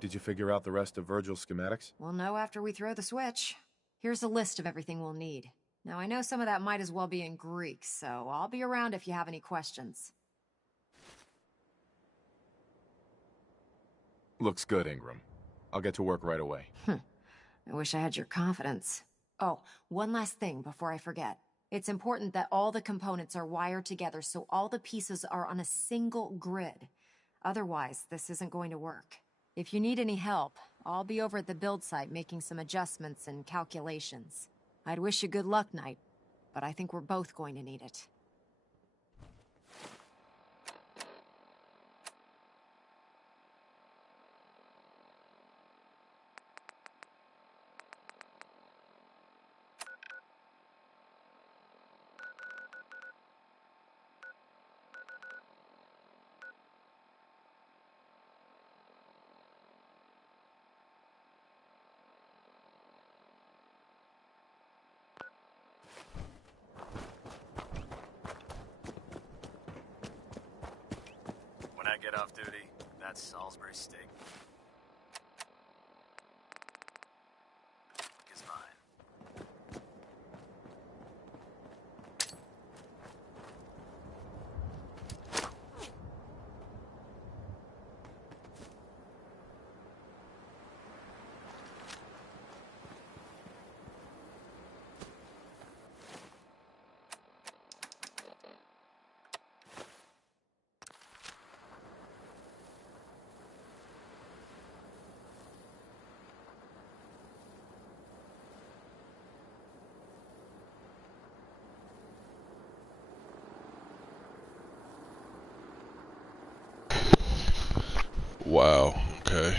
Did you figure out the rest of Virgil's schematics? We'll know after we throw the switch. Here's a list of everything we'll need. Now, I know some of that might as well be in Greek, so I'll be around if you have any questions. Looks good, Ingram. I'll get to work right away. I wish I had your confidence. Oh, one last thing before I forget. It's important that all the components are wired together so all the pieces are on a single grid. Otherwise, this isn't going to work. If you need any help, I'll be over at the build site making some adjustments and calculations. I'd wish you good luck, Knight, but I think we're both going to need it. When I get off duty, that's Salisbury steak. Is mine. Wow, okay.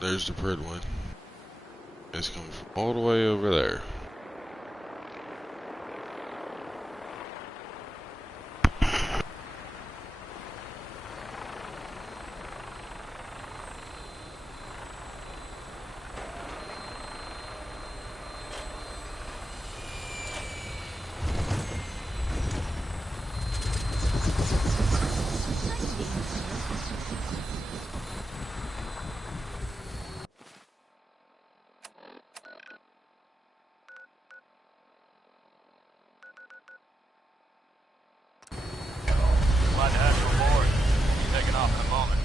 There's the Prid one. It's coming from all the way over there. Glad to have you aboard. Taking off in a moment.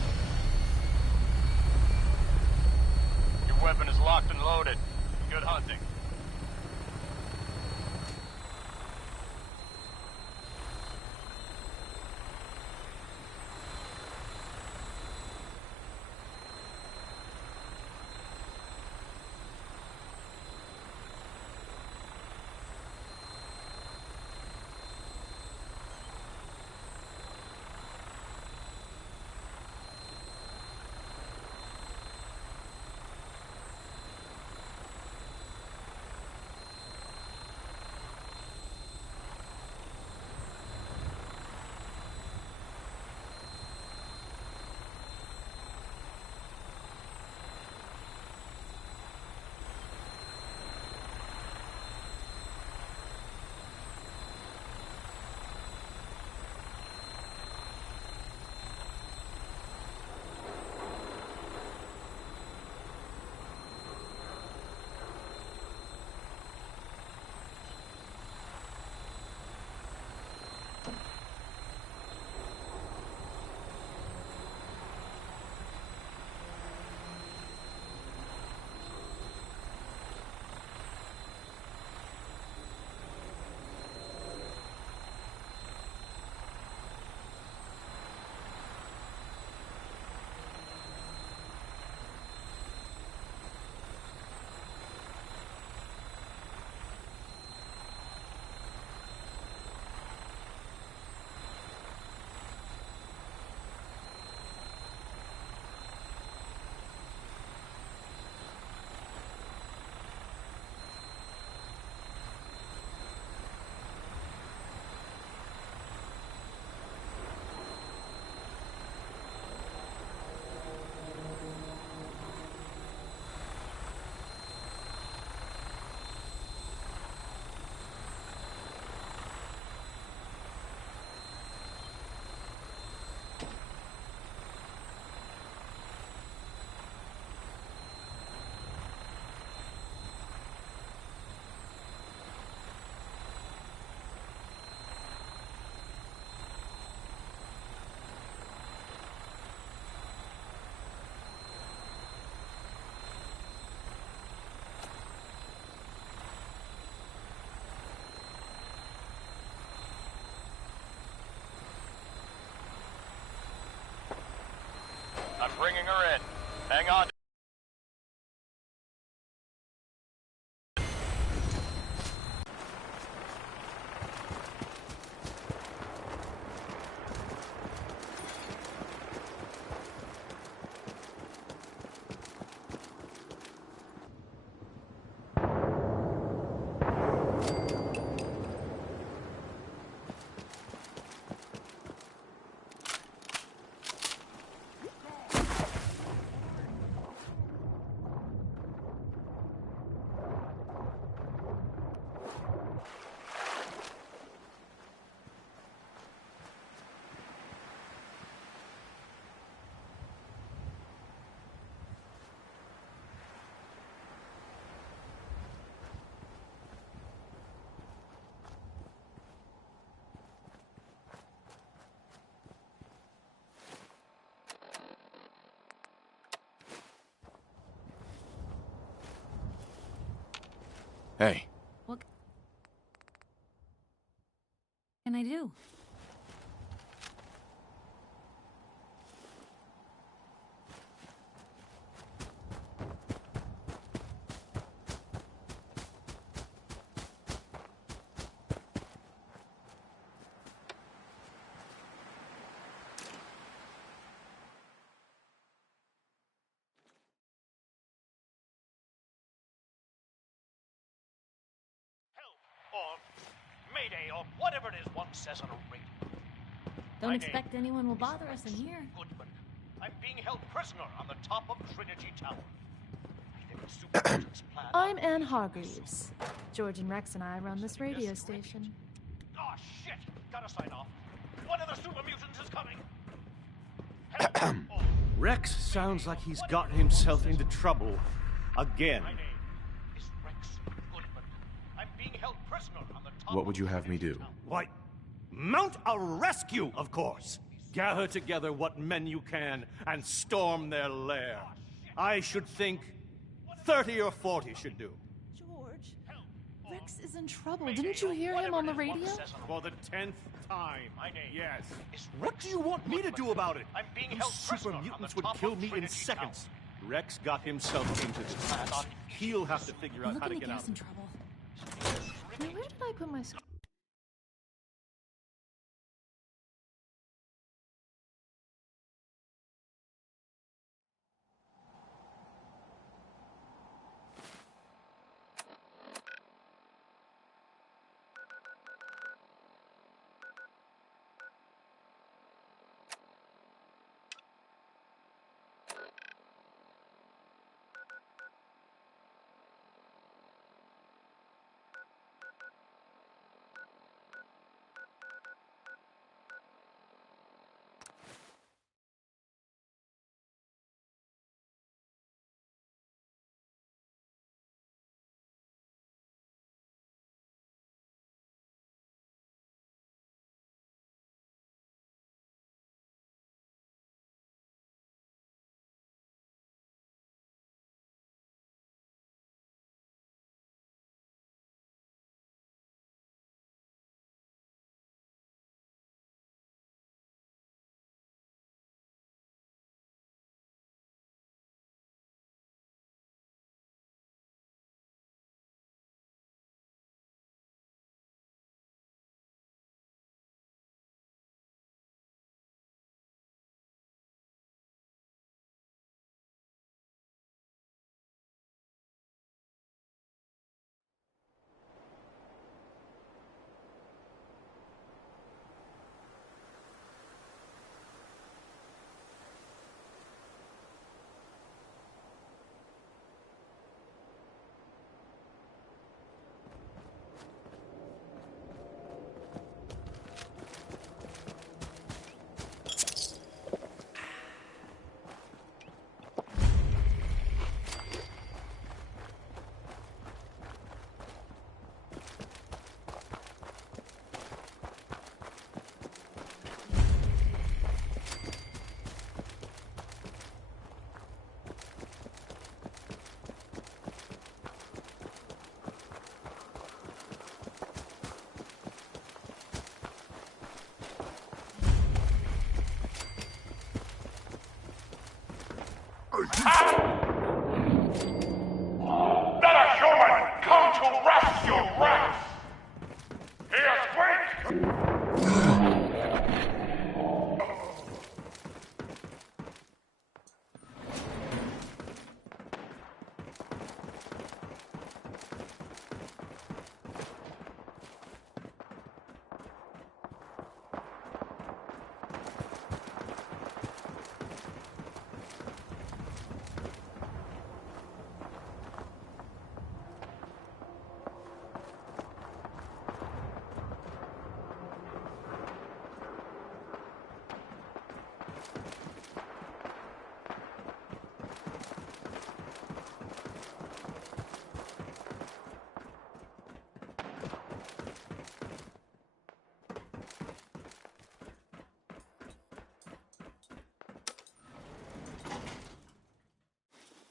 Your weapon is locked and loaded. Good hunting. bringing her in. Hang on. Hey, What can I do? Or Mayday, or whatever it is one says on a radio. Don't expect anyone will bother us in here. Goodman. I'm being held prisoner on the top of Trinity Tower. I think the supermutant's plan... I'm Anne Hargreaves. George and Rex and I run this radio station. Oh, shit! Gotta sign off. One of the supermutants is coming! Rex sounds like he's gotten himself into trouble again. My name is Rex Goodman. I'm being held prisoner on the top what would you have me do? Why, mount a rescue, of course. Gather together what men you can and storm their lair. I should think 30 or 40 should do. George, Rex is in trouble. Didn't you hear him on the radio? For the 10th time. My name Yes. is What do you want me to do about it? I'm being These held prisoner super on the mutants would top kill of me in Trinity seconds. Rex got himself into this mess. He'll have to figure out You're how to looking get to get out us of in it. trouble. Now, where did I put my... Let a human come to rescue Rex! He is weak!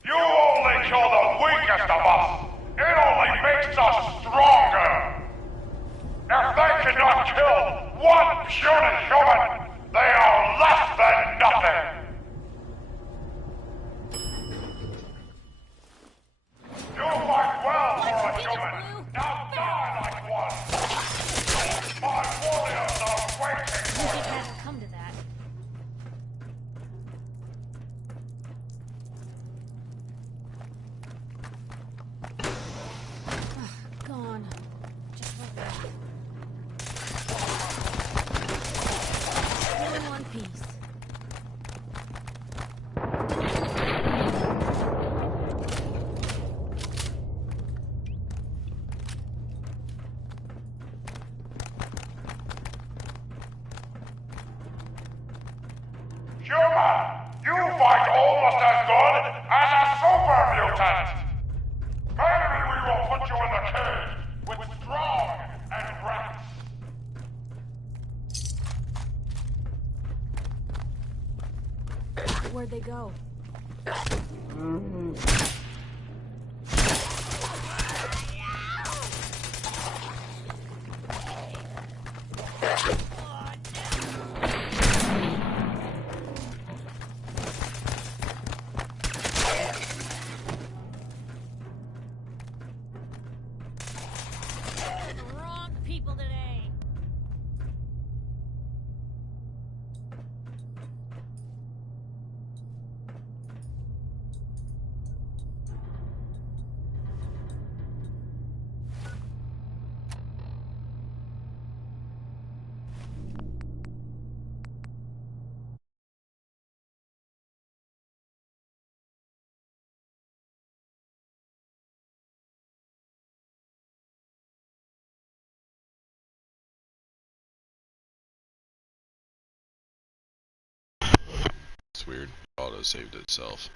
You only kill the weakest of us! It only makes us stronger! If they cannot kill one puny human, they are less than nothing! You fight well for a human! Now die like one! My warriors are waiting for you! It hasn't come to that. Gone. Just like that. All in one piece. Human! You fight almost as good as a super mutant! Maybe we will put you in the cage with Strong and Rex! Where'd they go? Wrong people today. It's weird. Auto saved itself.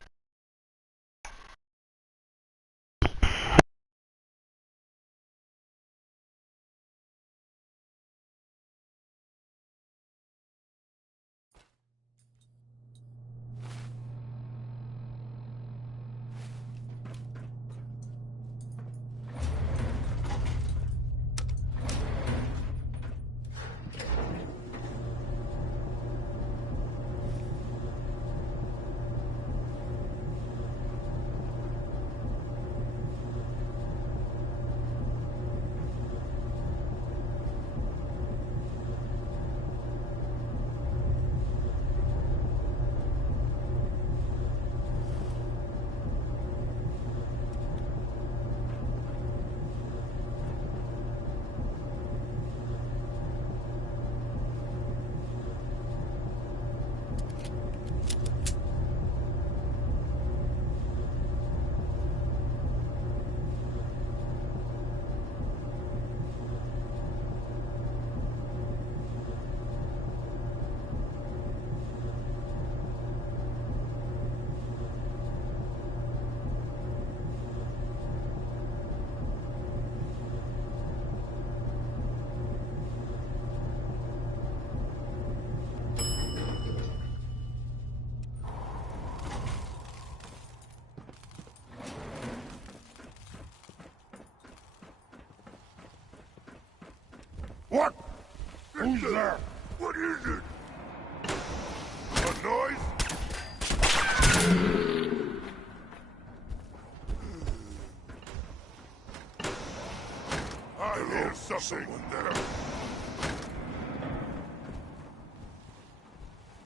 What? Who's there? What is it? A noise? something there.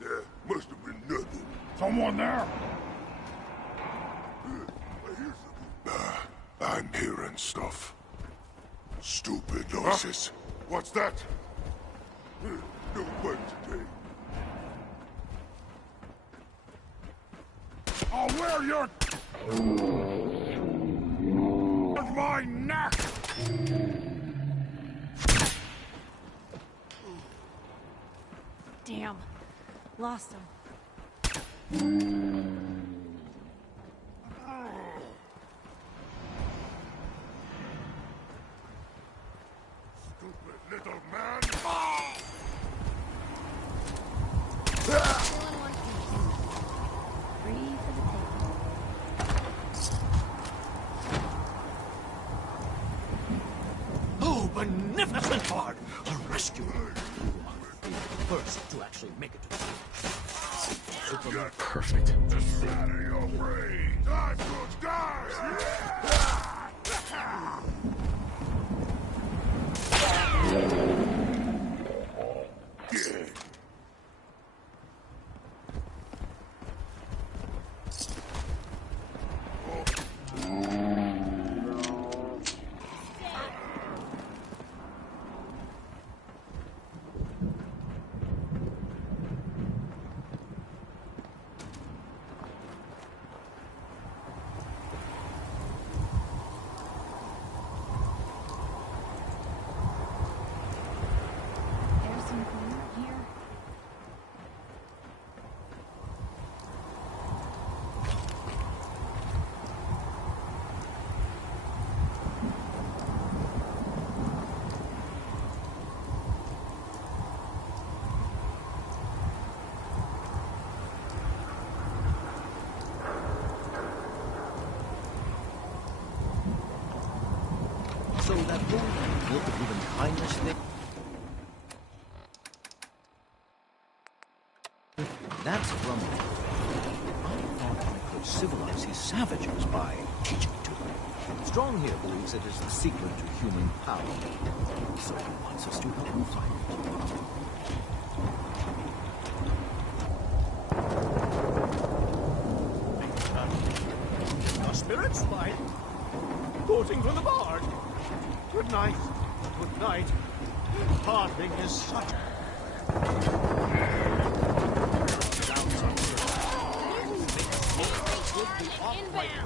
Yeah, must have been nothing. Someone there? I hear something. I'm hearing stuff. Stupid noises. Huh? What's that? No work today. I'll wear your... my neck! Damn. Lost him. Stupid little man! Still in one piece. Free for the taking. Oh, beneficent Bard! A rescuer! You are the first to actually make it to the Perfect. Out of your brain! Time to die! There's some cleaner here. So that whole look of human kindness thing... That's from... I thought I could civilize his savages by teaching to them. Strong here believes it is the secret to human power. So he wants us to help him find it. Our spirits, by quoting from the Bard. Good night. Good night. Parting is such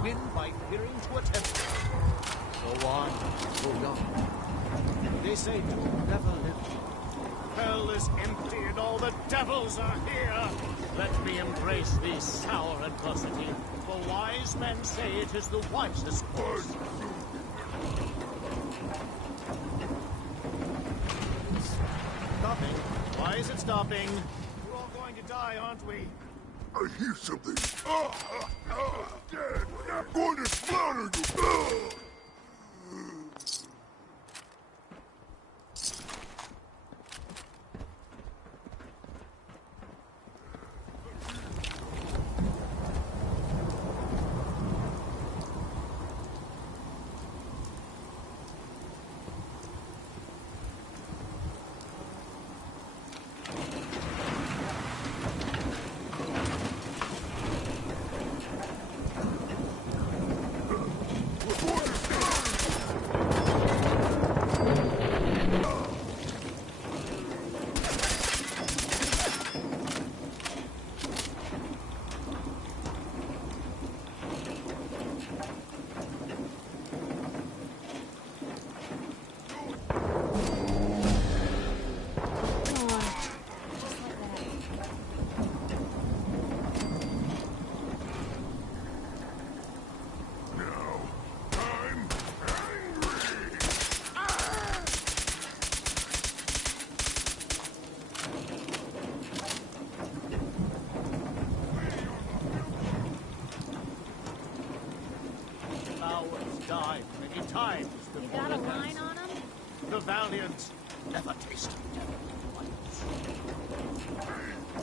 win by fearing to attempt it. Go on, go on. They say to never live. Hell is empty and all the devils are here. Let me embrace the sour adversity, for wise men say it is the wisest course. Stopping. Why is it stopping? We're all going to die, aren't we? I hear something. Dead. I'm going to slaughter you. Die many times You before got a it line ends. on him? The valiant never tasted death once.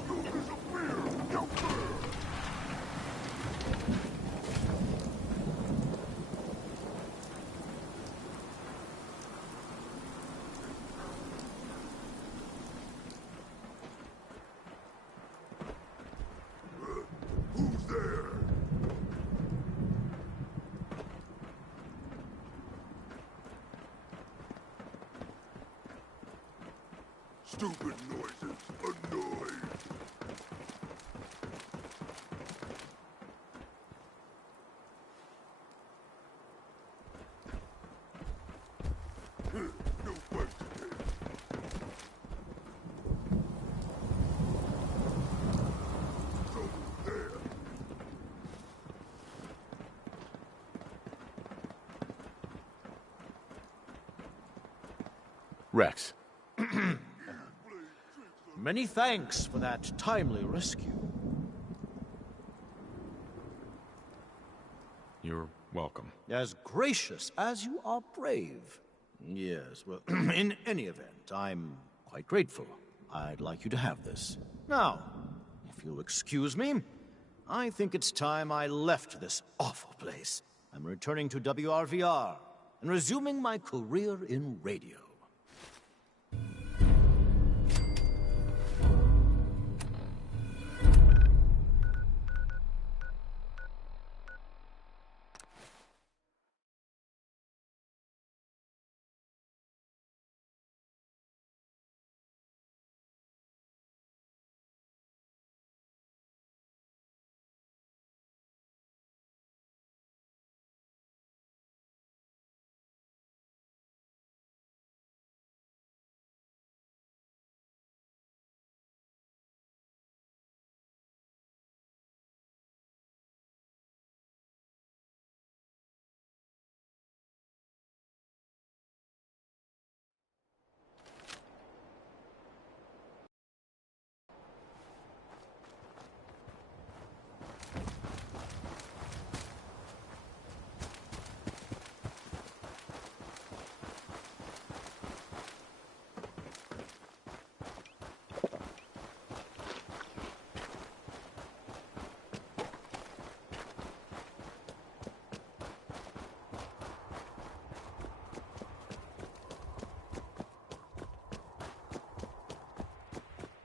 You disappear, you stupid noises annoy. No fight today. Trouble there. Rex. Many thanks for that timely rescue. You're welcome. As gracious as you are brave. Yes, well, in any event, I'm quite grateful. I'd like you to have this. Now, if you'll excuse me, I think it's time I left this awful place. I'm returning to WRVR and resuming my career in radio.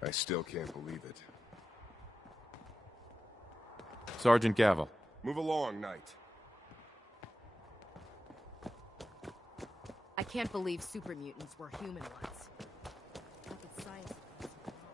I still can't believe it. Sergeant Gavel. Move along, Knight. I can't believe super mutants were human ones. How could science have gone so wrong?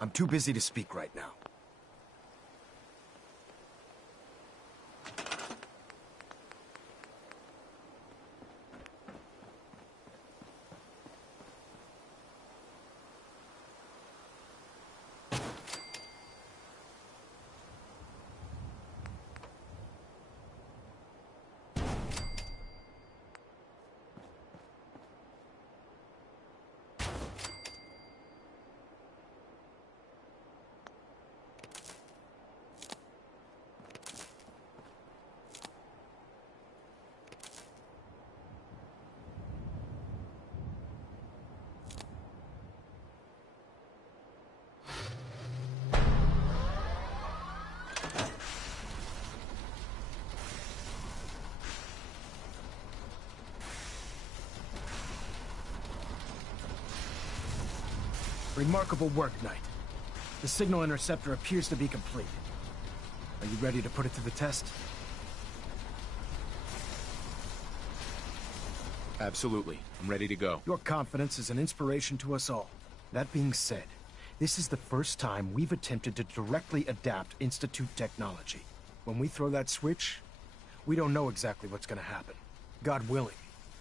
I'm too busy to speak right now. Remarkable work, Knight. The signal interceptor appears to be complete. Are you ready to put it to the test? Absolutely. I'm ready to go. Your confidence is an inspiration to us all. That being said, this is the first time we've attempted to directly adapt Institute technology. When we throw that switch, we don't know exactly what's gonna happen. God willing,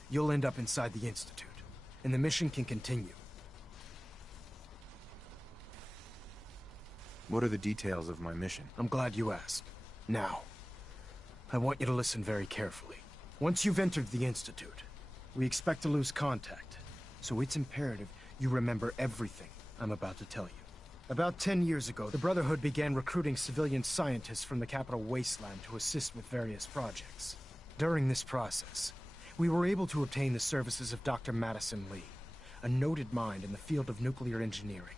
you'll end up inside the Institute, and the mission can continue. What are the details of my mission? I'm glad you asked. Now, I want you to listen very carefully. Once you've entered the Institute, we expect to lose contact, so it's imperative you remember everything I'm about to tell you. About 10 years ago, the Brotherhood began recruiting civilian scientists from the capital wasteland to assist with various projects. During this process, we were able to obtain the services of Dr. Madison Lee, a noted mind in the field of nuclear engineering.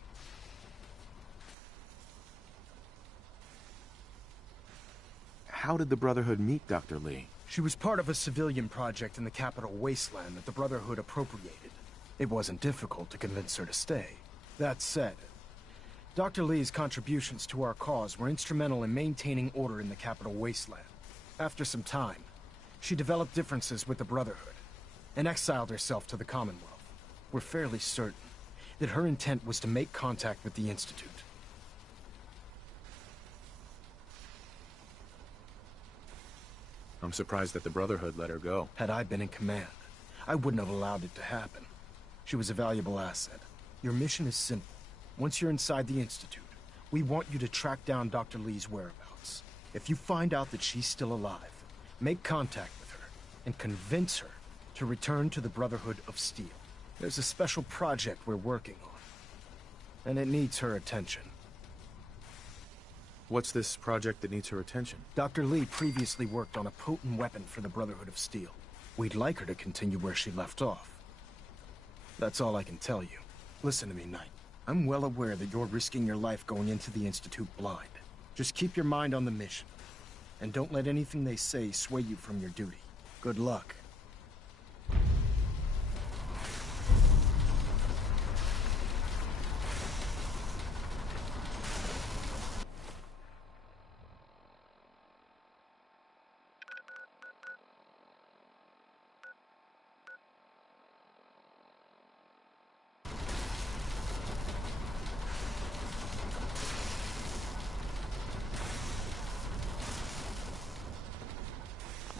How did the Brotherhood meet Dr. Lee? She was part of a civilian project in the capital wasteland that the Brotherhood appropriated. It wasn't difficult to convince her to stay. That said, Dr. Lee's contributions to our cause were instrumental in maintaining order in the capital wasteland. After some time, she developed differences with the Brotherhood and exiled herself to the Commonwealth. We're fairly certain that her intent was to make contact with the Institute. I'm surprised that the Brotherhood let her go. Had I been in command, I wouldn't have allowed it to happen. She was a valuable asset. Your mission is simple. Once you're inside the Institute, we want you to track down Dr. Lee's whereabouts. If you find out that she's still alive, make contact with her and convince her to return to the Brotherhood of Steel. There's a special project we're working on, and it needs her attention. What's this project that needs her attention? Dr. Lee previously worked on a potent weapon for the Brotherhood of Steel. We'd like her to continue where she left off. That's all I can tell you. Listen to me, Knight. I'm well aware that you're risking your life going into the Institute blind. Just keep your mind on the mission, and don't let anything they say sway you from your duty. Good luck.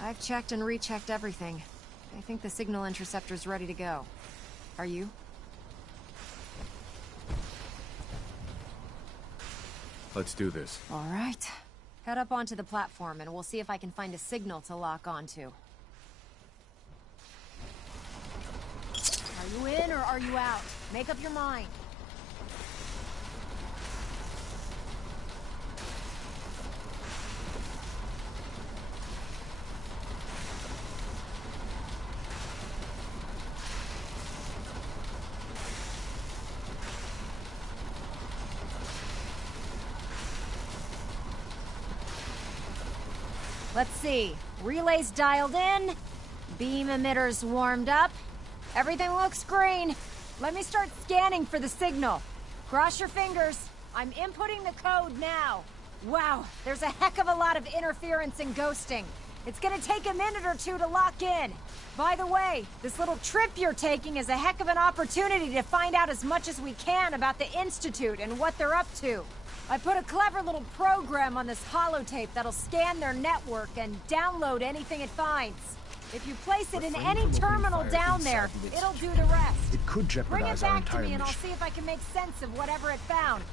I've checked and rechecked everything. I think the signal interceptor's ready to go. Are you? Let's do this. All right. Head up onto the platform and we'll see if I can find a signal to lock onto. Are you in or are you out? Make up your mind. Let's see. Relays dialed in. Beam emitters warmed up. Everything looks green. Let me start scanning for the signal. Cross your fingers. I'm inputting the code now. Wow, there's a heck of a lot of interference and ghosting. It's gonna take a minute or two to lock in. By the way, this little trip you're taking is a heck of an opportunity to find out as much as we can about the Institute and what they're up to. I put a clever little program on this holotape that'll scan their network and download anything it finds. If you place it in any terminal down there, it'll do the rest. It could Bring it jeopardize our back to entire me and I'll mission. see if I can make sense of whatever it found.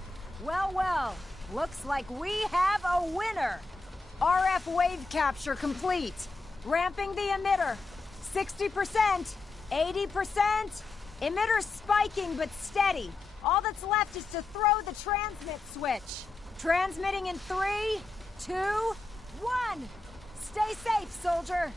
Well, well, looks like we have a winner. RF wave capture complete. Ramping the emitter. 60%, 80%. Emitter spiking but steady. All that's left is to throw the transmit switch. Transmitting in 3, 2, 1. Stay safe, soldier.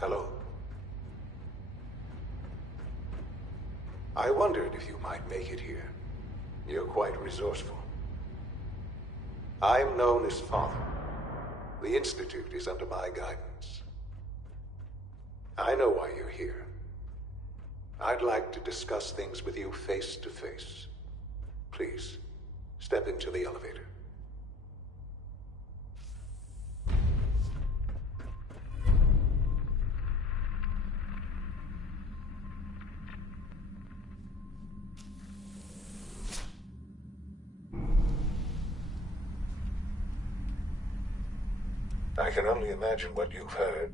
Hello. I wondered if you might make it here. You're quite resourceful. I'm known as Father. The Institute is under my guidance. I know why you're here. I'd like to discuss things with you face to face. Please, step into the elevator. I can only imagine what you've heard,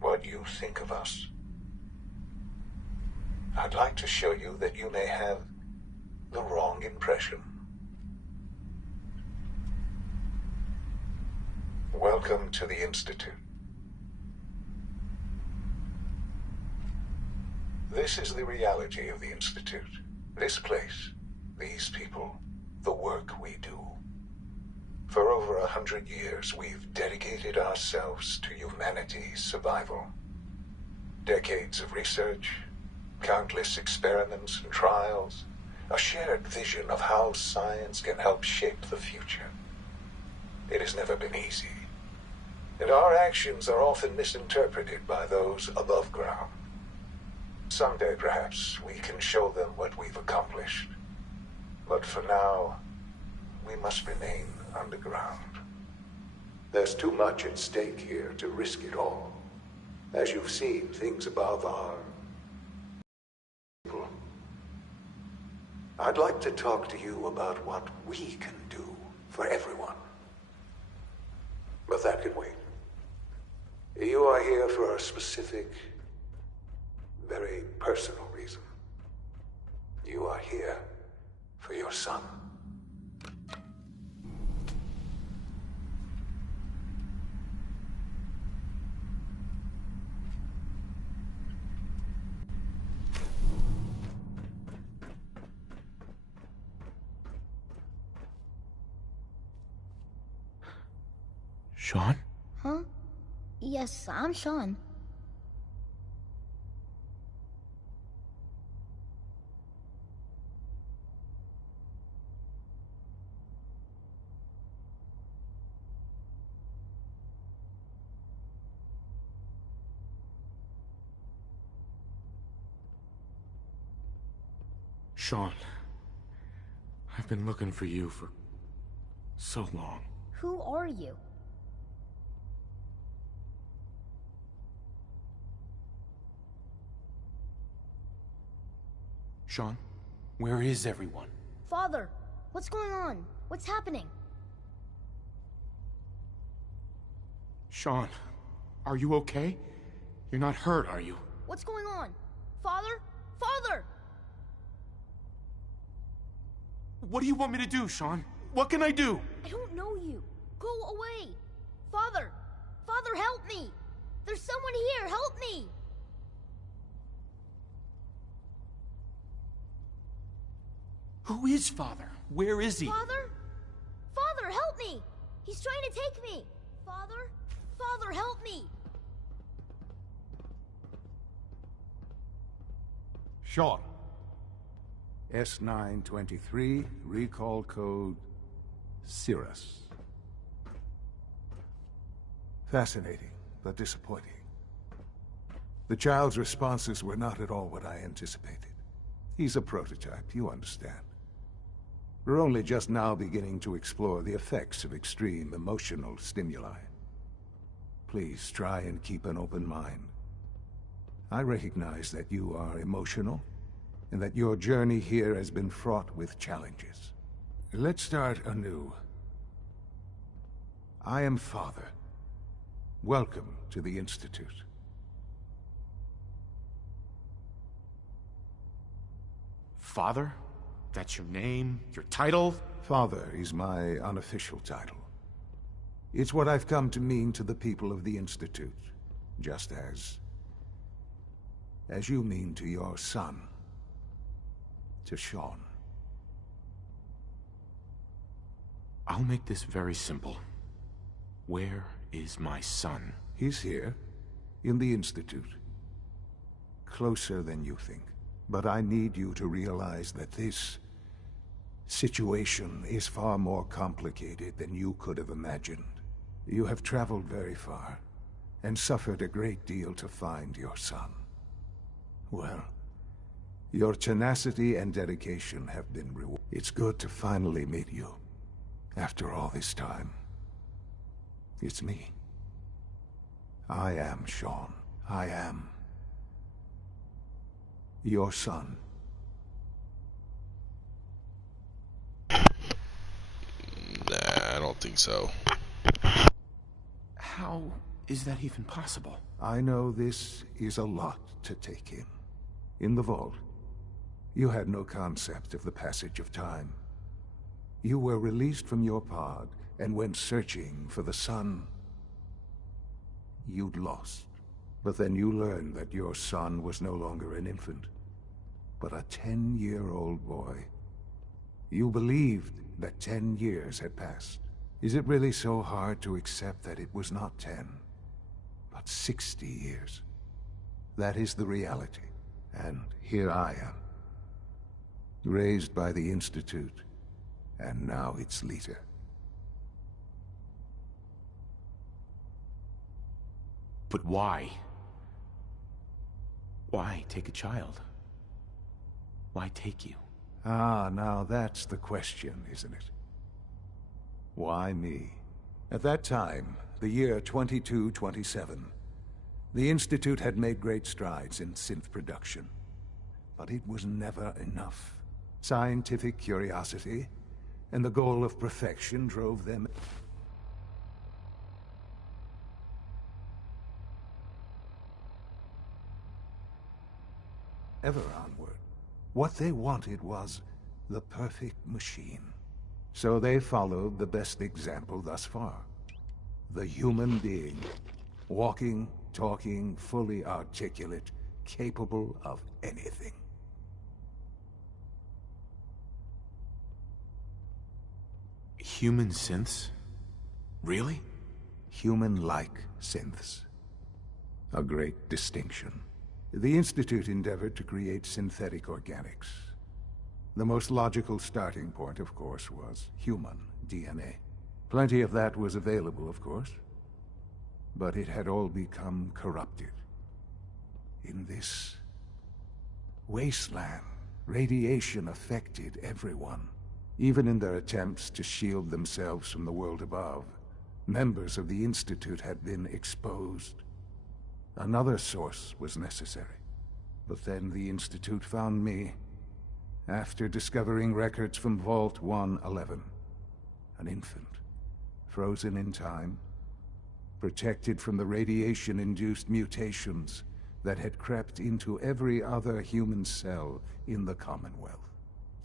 what you think of us. I'd like to show you that you may have the wrong impression. Welcome to the Institute. This is the reality of the Institute. This place, these people, the work we do. For over 100 years, we've dedicated ourselves to humanity's survival. Decades of research, countless experiments and trials, a shared vision of how science can help shape the future. It has never been easy, and our actions are often misinterpreted by those above ground. Someday, perhaps, we can show them what we've accomplished. But for now, we must remain underground. There's too much at stake here to risk it all. As you've seen, things above are... I'd like to talk to you about what we can do for everyone. But that can wait. You are here for a specific, very personal reason. You are here for your son. Sean? Huh? Yes, I'm Sean. Sean. I've been looking for you for so long. Who are you? Sean, where is everyone? Father, what's going on? What's happening? Sean, are you okay? You're not hurt, are you? What's going on? Father? Father! What do you want me to do, Sean? What can I do? I don't know you. Go away. Father! Father, help me! There's someone here, help me! Who is Father? Where is he? Father? Father, help me! He's trying to take me! Father? Father, help me! Sean. S923, recall code Cirrus. Fascinating, but disappointing. The child's responses were not at all what I anticipated. He's a prototype, you understand. We're only just now beginning to explore the effects of extreme emotional stimuli. Please try and keep an open mind. I recognize that you are emotional, and that your journey here has been fraught with challenges. Let's start anew. I am Father. Welcome to the Institute. Father? That's your name? Your title? Father is my unofficial title. It's what I've come to mean to the people of the Institute, just as you mean to your son, to Sean. I'll make this very simple. Where is my son? He's here, in the Institute. Closer than you think. But I need you to realize that this situation is far more complicated than you could have imagined. You have traveled very far, and suffered a great deal to find your son. Well, your tenacity and dedication have been rewarded. It's good to finally meet you, after all this time. It's me. I am Sean. I am your son. Nah, I don't think so. How is that even possible? I know this is a lot to take in. In the vault, you had no concept of the passage of time. You were released from your pod and went searching for the son you'd lost. But then you learned that your son was no longer an infant, but a 10-year-old boy. You believed that 10 years had passed. Is it really so hard to accept that it was not 10, but 60 years? That is the reality. And here I am, raised by the Institute, and now its leader. But why? Why take a child? Why take you? Ah, now that's the question, isn't it? Why me? At that time, the year 2227, the Institute had made great strides in synth production. But it was never enough. Scientific curiosity and the goal of perfection drove them ever onward. What they wanted was the perfect machine. So they followed the best example thus far. The human being. Walking, talking, fully articulate, capable of anything. Human synths? Really? Human-like synths. A great distinction. The Institute endeavored to create synthetic organics. The most logical starting point, of course, was human DNA. Plenty of that was available, of course. But it had all become corrupted. In this wasteland, radiation affected everyone. Even in their attempts to shield themselves from the world above, members of the Institute had been exposed. Another source was necessary. But then the Institute found me, after discovering records from Vault 111. An infant, frozen in time, protected from the radiation-induced mutations that had crept into every other human cell in the Commonwealth.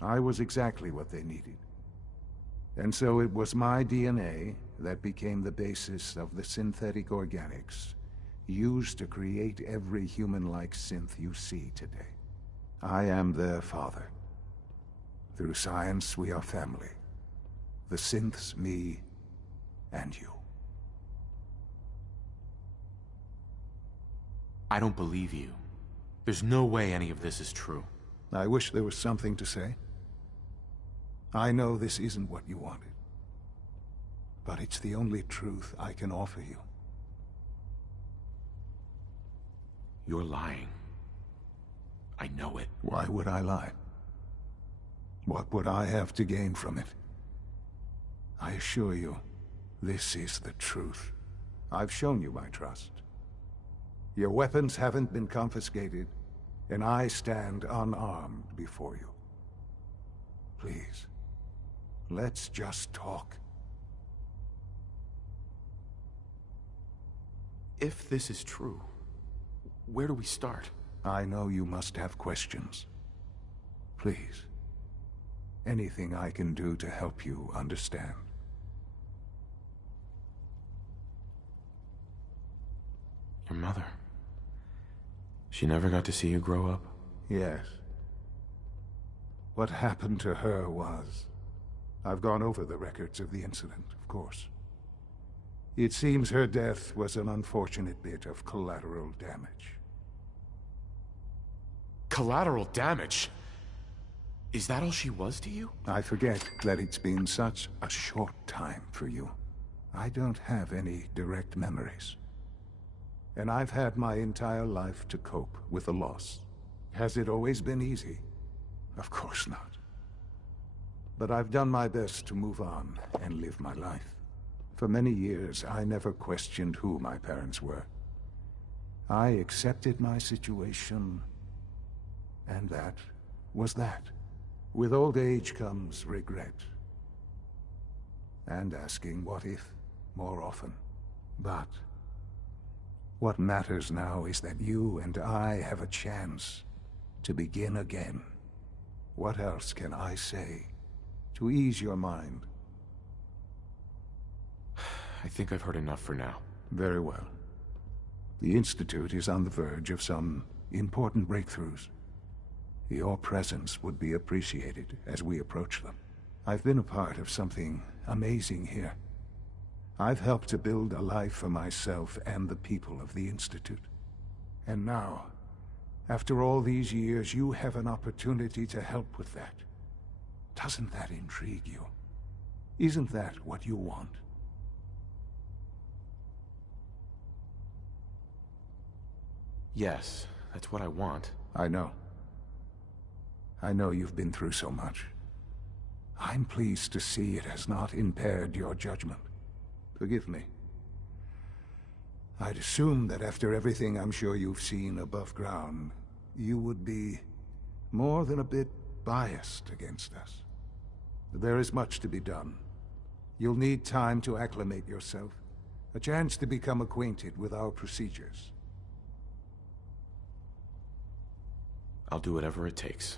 I was exactly what they needed. And so it was my DNA that became the basis of the synthetic organics used to create every human-like synth you see today. I am their father. Through science, we are family. The synths, me, and you. I don't believe you. There's no way any of this is true. I wish there was something to say. I know this isn't what you wanted. But it's the only truth I can offer you. You're lying. I know it. Why would I lie? What would I have to gain from it? I assure you, this is the truth. I've shown you my trust. Your weapons haven't been confiscated, and I stand unarmed before you. Please, let's just talk. If this is true, where do we start? I know you must have questions. Please, anything I can do to help you understand. Your mother. She never got to see you grow up? Yes. What happened to her was... I've gone over the records of the incident, of course. It seems her death was an unfortunate bit of collateral damage. Collateral damage? Is that all she was to you? I forget that it's been such a short time for you. I don't have any direct memories. And I've had my entire life to cope with the loss. Has it always been easy? Of course not. But I've done my best to move on and live my life. For many years, I never questioned who my parents were. I accepted my situation, and that was that. With old age comes regret. And asking what if more often. But what matters now is that you and I have a chance to begin again. What else can I say to ease your mind? I think I've heard enough for now. Very well. The Institute is on the verge of some important breakthroughs. Your presence would be appreciated as we approach them. I've been a part of something amazing here. I've helped to build a life for myself and the people of the Institute. And now, after all these years, you have an opportunity to help with that. Doesn't that intrigue you? Isn't that what you want? Yes, that's what I want. I know. I know you've been through so much. I'm pleased to see it has not impaired your judgment. Forgive me. I'd assumed that after everything I'm sure you've seen above ground, you would be more than a bit biased against us. There is much to be done. You'll need time to acclimate yourself, a chance to become acquainted with our procedures. I'll do whatever it takes.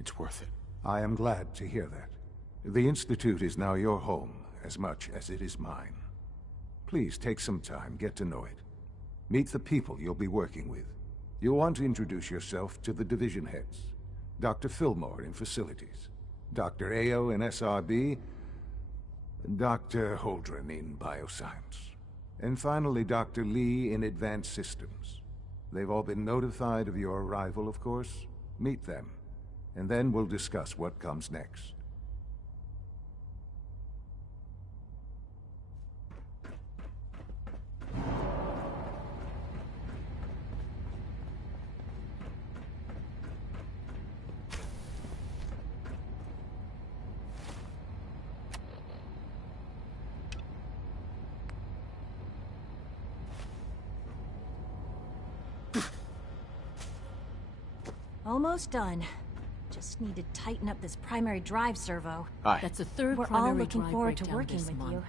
It's worth it. I am glad to hear that. The Institute is now your home, as much as it is mine. Please take some time, get to know it. Meet the people you'll be working with. You'll want to introduce yourself to the division heads. Dr. Fillmore in Facilities, Dr. Ao in SRB, Dr. Holdren in Bioscience, and finally Dr. Lee in Advanced Systems. They've all been notified of your arrival, of course. Meet them, and then we'll discuss what comes next. Almost done. Just need to tighten up this primary drive servo. Hi. That's the third We're primary all looking drive forward to breakdown working this with month. you.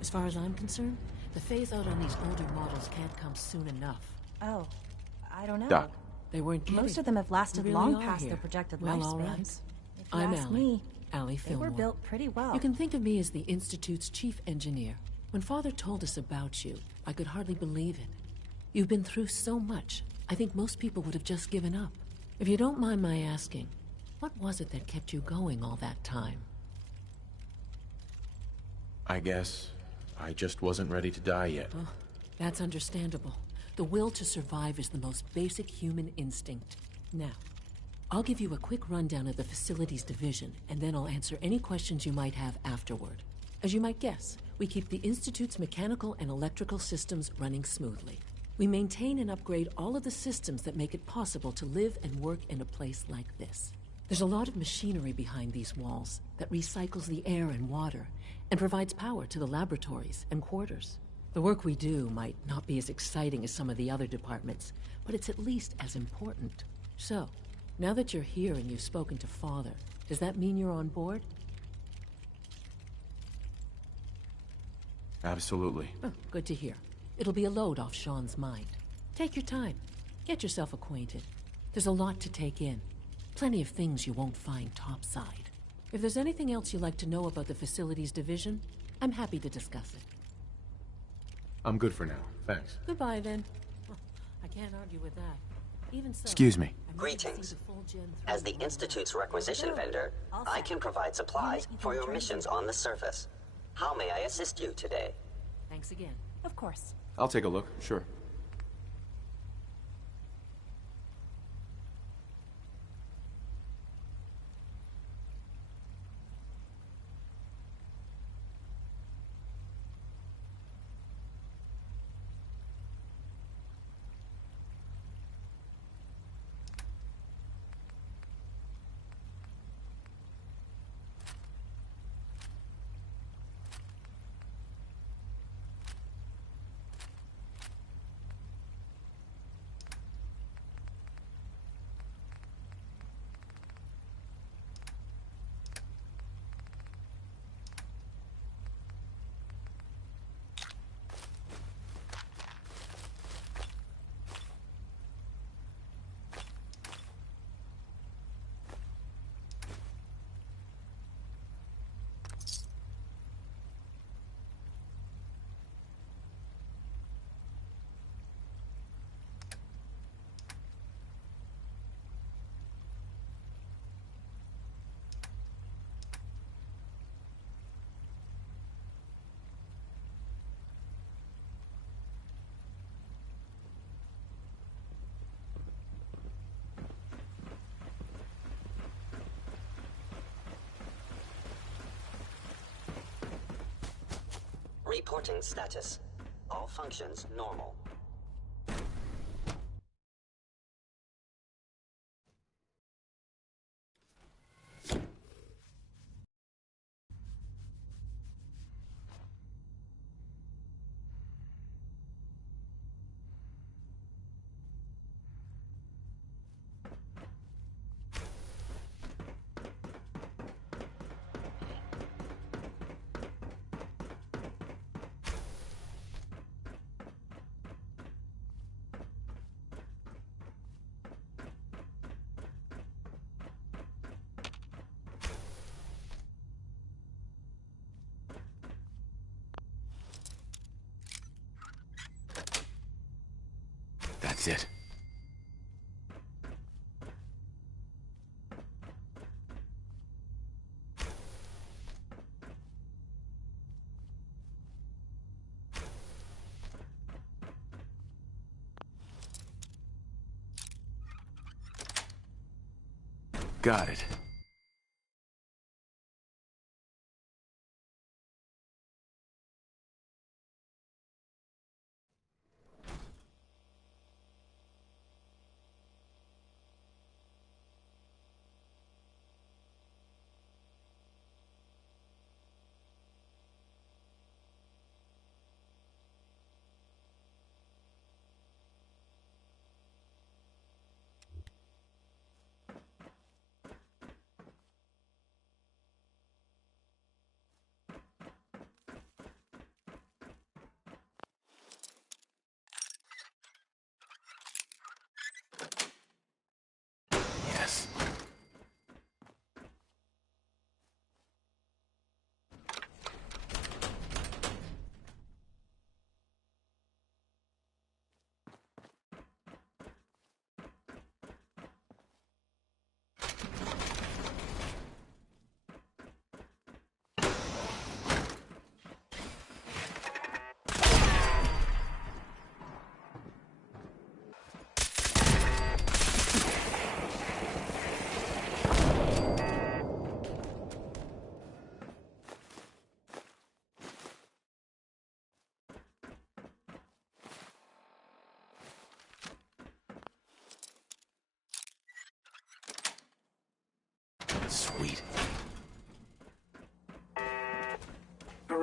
As far as I'm concerned, the phase out on these older models can't come soon enough. Oh, I don't know. Doc. They weren't kidding. Most of them have lasted They long really past are their here. projected Well, all right. lifespans. If you I'm ask Allie. me, Allie they were Fillmore. built pretty well. You can think of me as the Institute's chief engineer. When Father told us about you, I could hardly believe it. You've been through so much, I think most people would have just given up. If you don't mind my asking, what was it that kept you going all that time? I guess I just wasn't ready to die yet. Oh, that's understandable. The will to survive is the most basic human instinct. Now, I'll give you a quick rundown of the facilities division, and then I'll answer any questions you might have afterward. As you might guess, we keep the Institute's mechanical and electrical systems running smoothly. We maintain and upgrade all of the systems that make it possible to live and work in a place like this. There's a lot of machinery behind these walls that recycles the air and water and provides power to the laboratories and quarters. The work we do might not be as exciting as some of the other departments, but it's at least as important. So, now that you're here and you've spoken to Father, does that mean you're on board? Absolutely. Oh, good to hear. It'll be a load off Sean's mind. Take your time. Get yourself acquainted. There's a lot to take in. Plenty of things you won't find topside. If there's anything else you'd like to know about the facilities division, I'm happy to discuss it. I'm good for now. Thanks. Goodbye, then. I can't argue with that. Even so, Excuse me. Greetings. As the Institute's requisition vendor, I can provide supplies for your missions on the surface. How may I assist you today? Thanks again. Of course. I'll take a look, sure. Reporting status. All functions normal. That's it. Got it.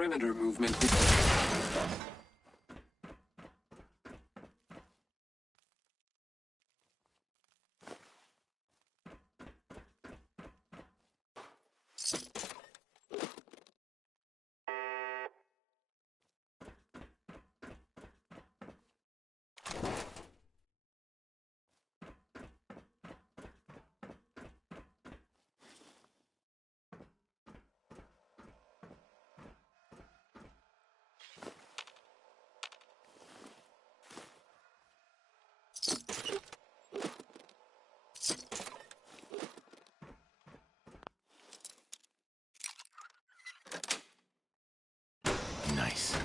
perimeter movement. Nice.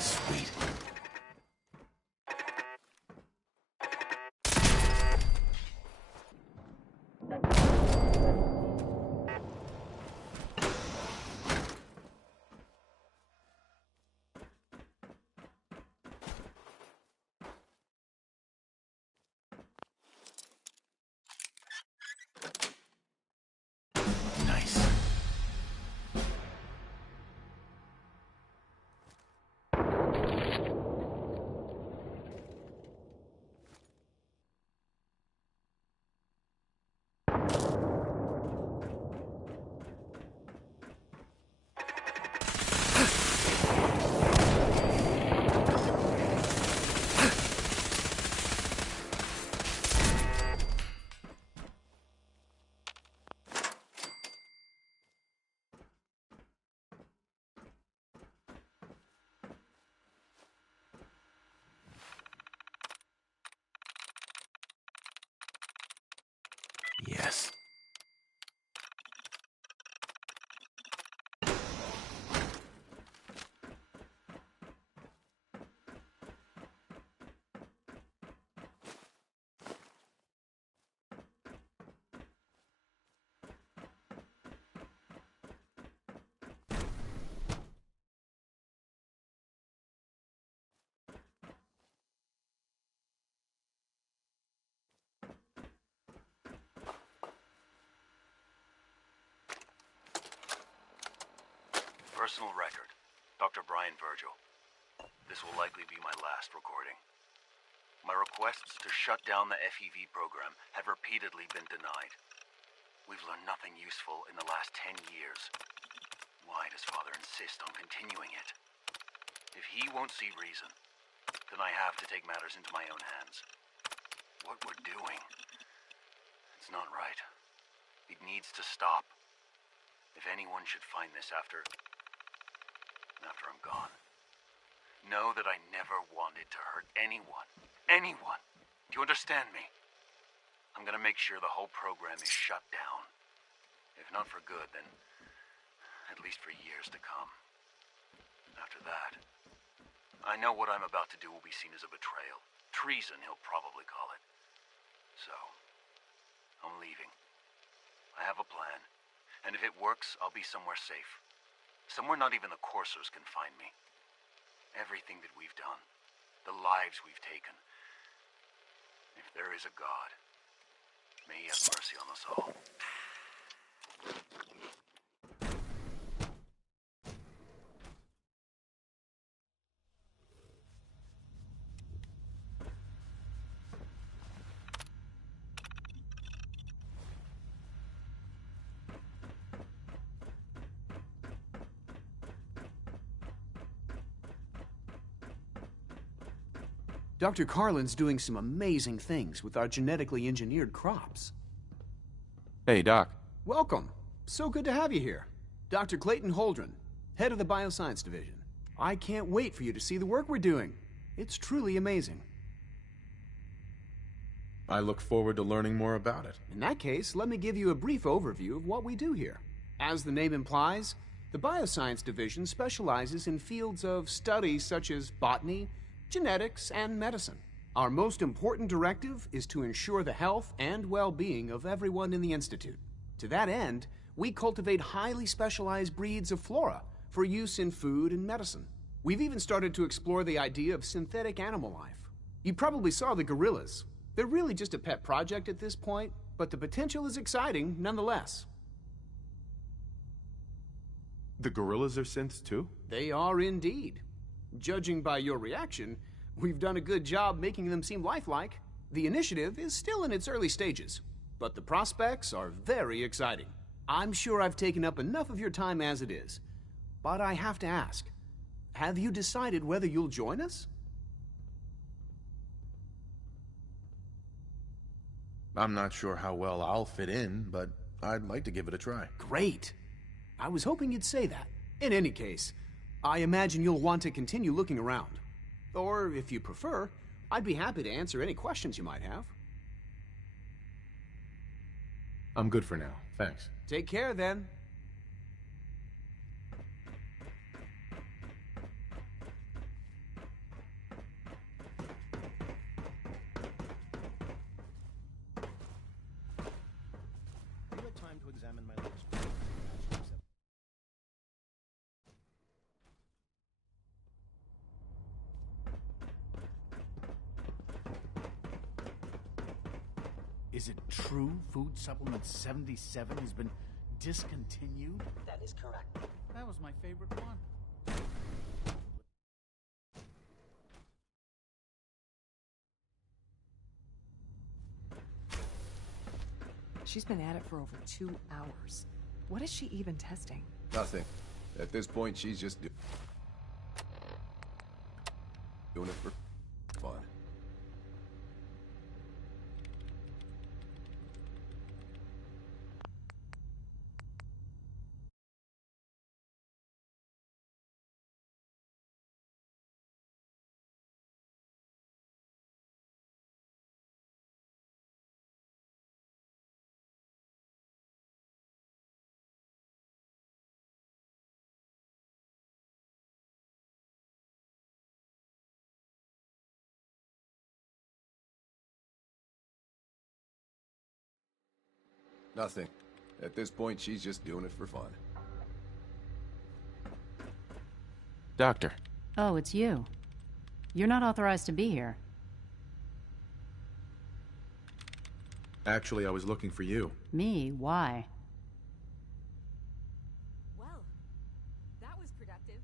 Sweet. Nice. Yes. Personal record. Dr. Brian Virgil. This will likely be my last recording. My requests to shut down the FEV program have repeatedly been denied. We've learned nothing useful in the last 10 years. Why does Father insist on continuing it? If he won't see reason, then I have to take matters into my own hands. What we're doing, it's not right. It needs to stop. If anyone should find this after I'm gone, know that I never wanted to hurt anyone. Anyone. Do you understand me? I'm gonna make sure the whole program is shut down. If not for good, then at least for years to come. After that, I know what I'm about to do will be seen as a betrayal. Treason, he'll probably call it. So, I'm leaving. I have a plan, and if it works, I'll be somewhere safe. Somewhere not even the coursers can find me. Everything that we've done, the lives we've taken. If there is a God, may he have mercy on us all. Dr. Carlin's doing some amazing things with our genetically engineered crops. Hey, Doc. Welcome. So good to have you here. Dr. Clayton Holdren, head of the Bioscience Division. I can't wait for you to see the work we're doing. It's truly amazing. I look forward to learning more about it. In that case, let me give you a brief overview of what we do here. As the name implies, The Bioscience Division specializes in fields of study such as botany, genetics, and medicine. Our most important directive is to ensure the health and well-being of everyone in the Institute. To that end, we cultivate highly specialized breeds of flora for use in food and medicine. We've even started to explore the idea of synthetic animal life. You probably saw the gorillas. They're really just a pet project at this point, but the potential is exciting nonetheless. The gorillas are synths too? They are indeed. Judging by your reaction, we've done a good job making them seem lifelike. The initiative is still in its early stages, but the prospects are very exciting. I'm sure I've taken up enough of your time as it is, but I have to ask, have you decided whether you'll join us? I'm not sure how well I'll fit in, but I'd like to give it a try. Great. I was hoping you'd say that. In any case, I imagine you'll want to continue looking around. Or, if you prefer, I'd be happy to answer any questions you might have. I'm good for now, thanks. Take care, then. You had time to examine my latest. Is it true food supplement 77 has been discontinued? That is correct. That was my favorite one. She's been at it for over 2 hours. What is she even testing? Nothing. At this point, she's just doing it for fun. Nothing. At this point, she's just doing it for fun. Doctor. Oh, it's you. You're not authorized to be here. Actually, I was looking for you. Me? Why? Well, that was productive.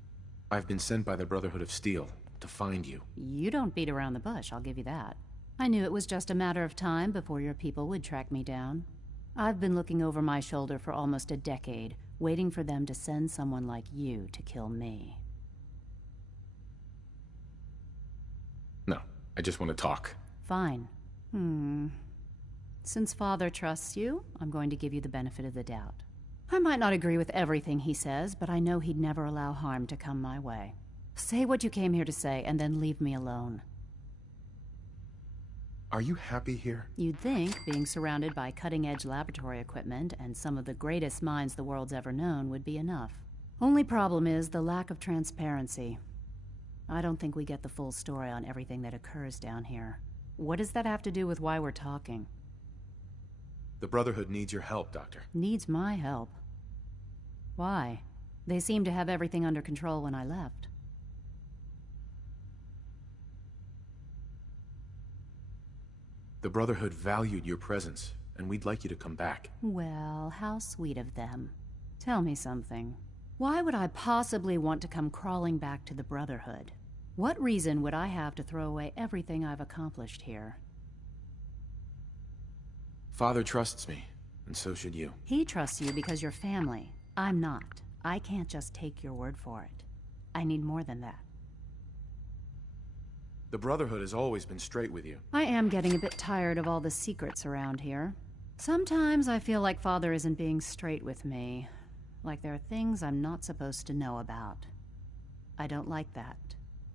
I've been sent by the Brotherhood of Steel to find you. You don't beat around the bush, I'll give you that. I knew it was just a matter of time before your people would track me down. I've been looking over my shoulder for almost a decade, waiting for them to send someone like you to kill me. No, I just want to talk. Fine. Since Father trusts you, I'm going to give you the benefit of the doubt. I might not agree with everything he says, but I know he'd never allow harm to come my way. Say what you came here to say, and then leave me alone. Are you happy here? You'd think being surrounded by cutting-edge laboratory equipment and some of the greatest minds the world's ever known would be enough. Only problem is the lack of transparency. I don't think we get the full story on everything that occurs down here. What does that have to do with why we're talking? The Brotherhood needs your help, Doctor. Needs my help? Why? They seemed to have everything under control when I left. The Brotherhood valued your presence, and we'd like you to come back. Well, how sweet of them. Tell me something. Why would I possibly want to come crawling back to the Brotherhood? What reason would I have to throw away everything I've accomplished here? Father trusts me, and so should you. He trusts you because you're family. I'm not. I can't just take your word for it. I need more than that. The Brotherhood has always been straight with you. I am getting a bit tired of all the secrets around here. Sometimes I feel like Father isn't being straight with me. Like there are things I'm not supposed to know about. I don't like that.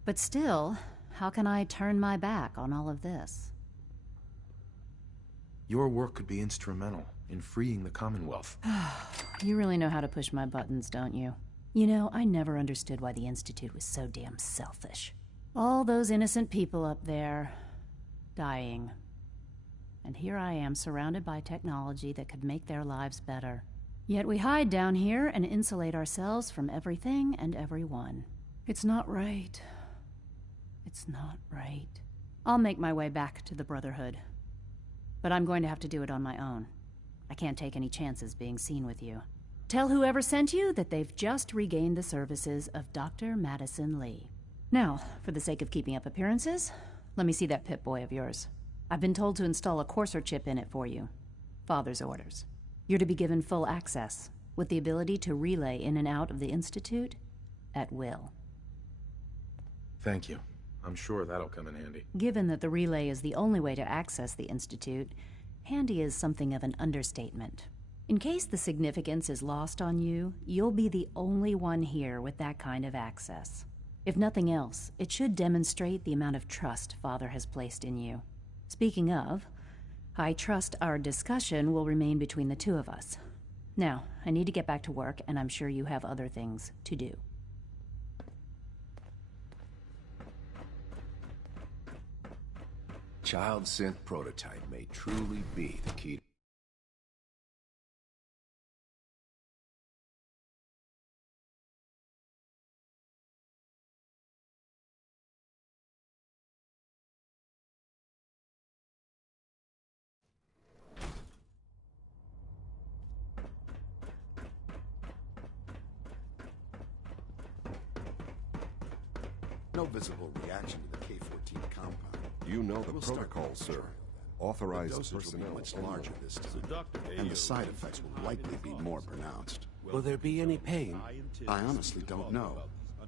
But still, how can I turn my back on all of this? Your work could be instrumental in freeing the Commonwealth. You really know how to push my buttons, don't you? You know, I never understood why the Institute was so damn selfish. All those innocent people up there, dying. And here I am, surrounded by technology that could make their lives better. Yet we hide down here and insulate ourselves from everything and everyone. It's not right. It's not right. I'll make my way back to the Brotherhood. But I'm going to have to do it on my own. I can't take any chances being seen with you. Tell whoever sent you that they've just regained the services of Dr. Madison Lee. Now, for the sake of keeping up appearances, let me see that Pip-Boy of yours. I've been told to install a courser chip in it for you. Father's orders. You're to be given full access, with the ability to relay in and out of the Institute at will. Thank you. I'm sure that'll come in handy. Given that the relay is the only way to access the Institute, handy is something of an understatement. In case the significance is lost on you, you'll be the only one here with that kind of access. If nothing else, it should demonstrate the amount of trust Father has placed in you. Speaking of, I trust our discussion will remain between the two of us. Now, I need to get back to work, and I'm sure you have other things to do. Child synth prototype may truly be the key. No visible reaction to the K-14 compound. You know the We'll protocol, sir. Authorized personnel will be much larger this time, Dr. and the side effects will likely be more pronounced. Will there be any pain? I honestly don't know.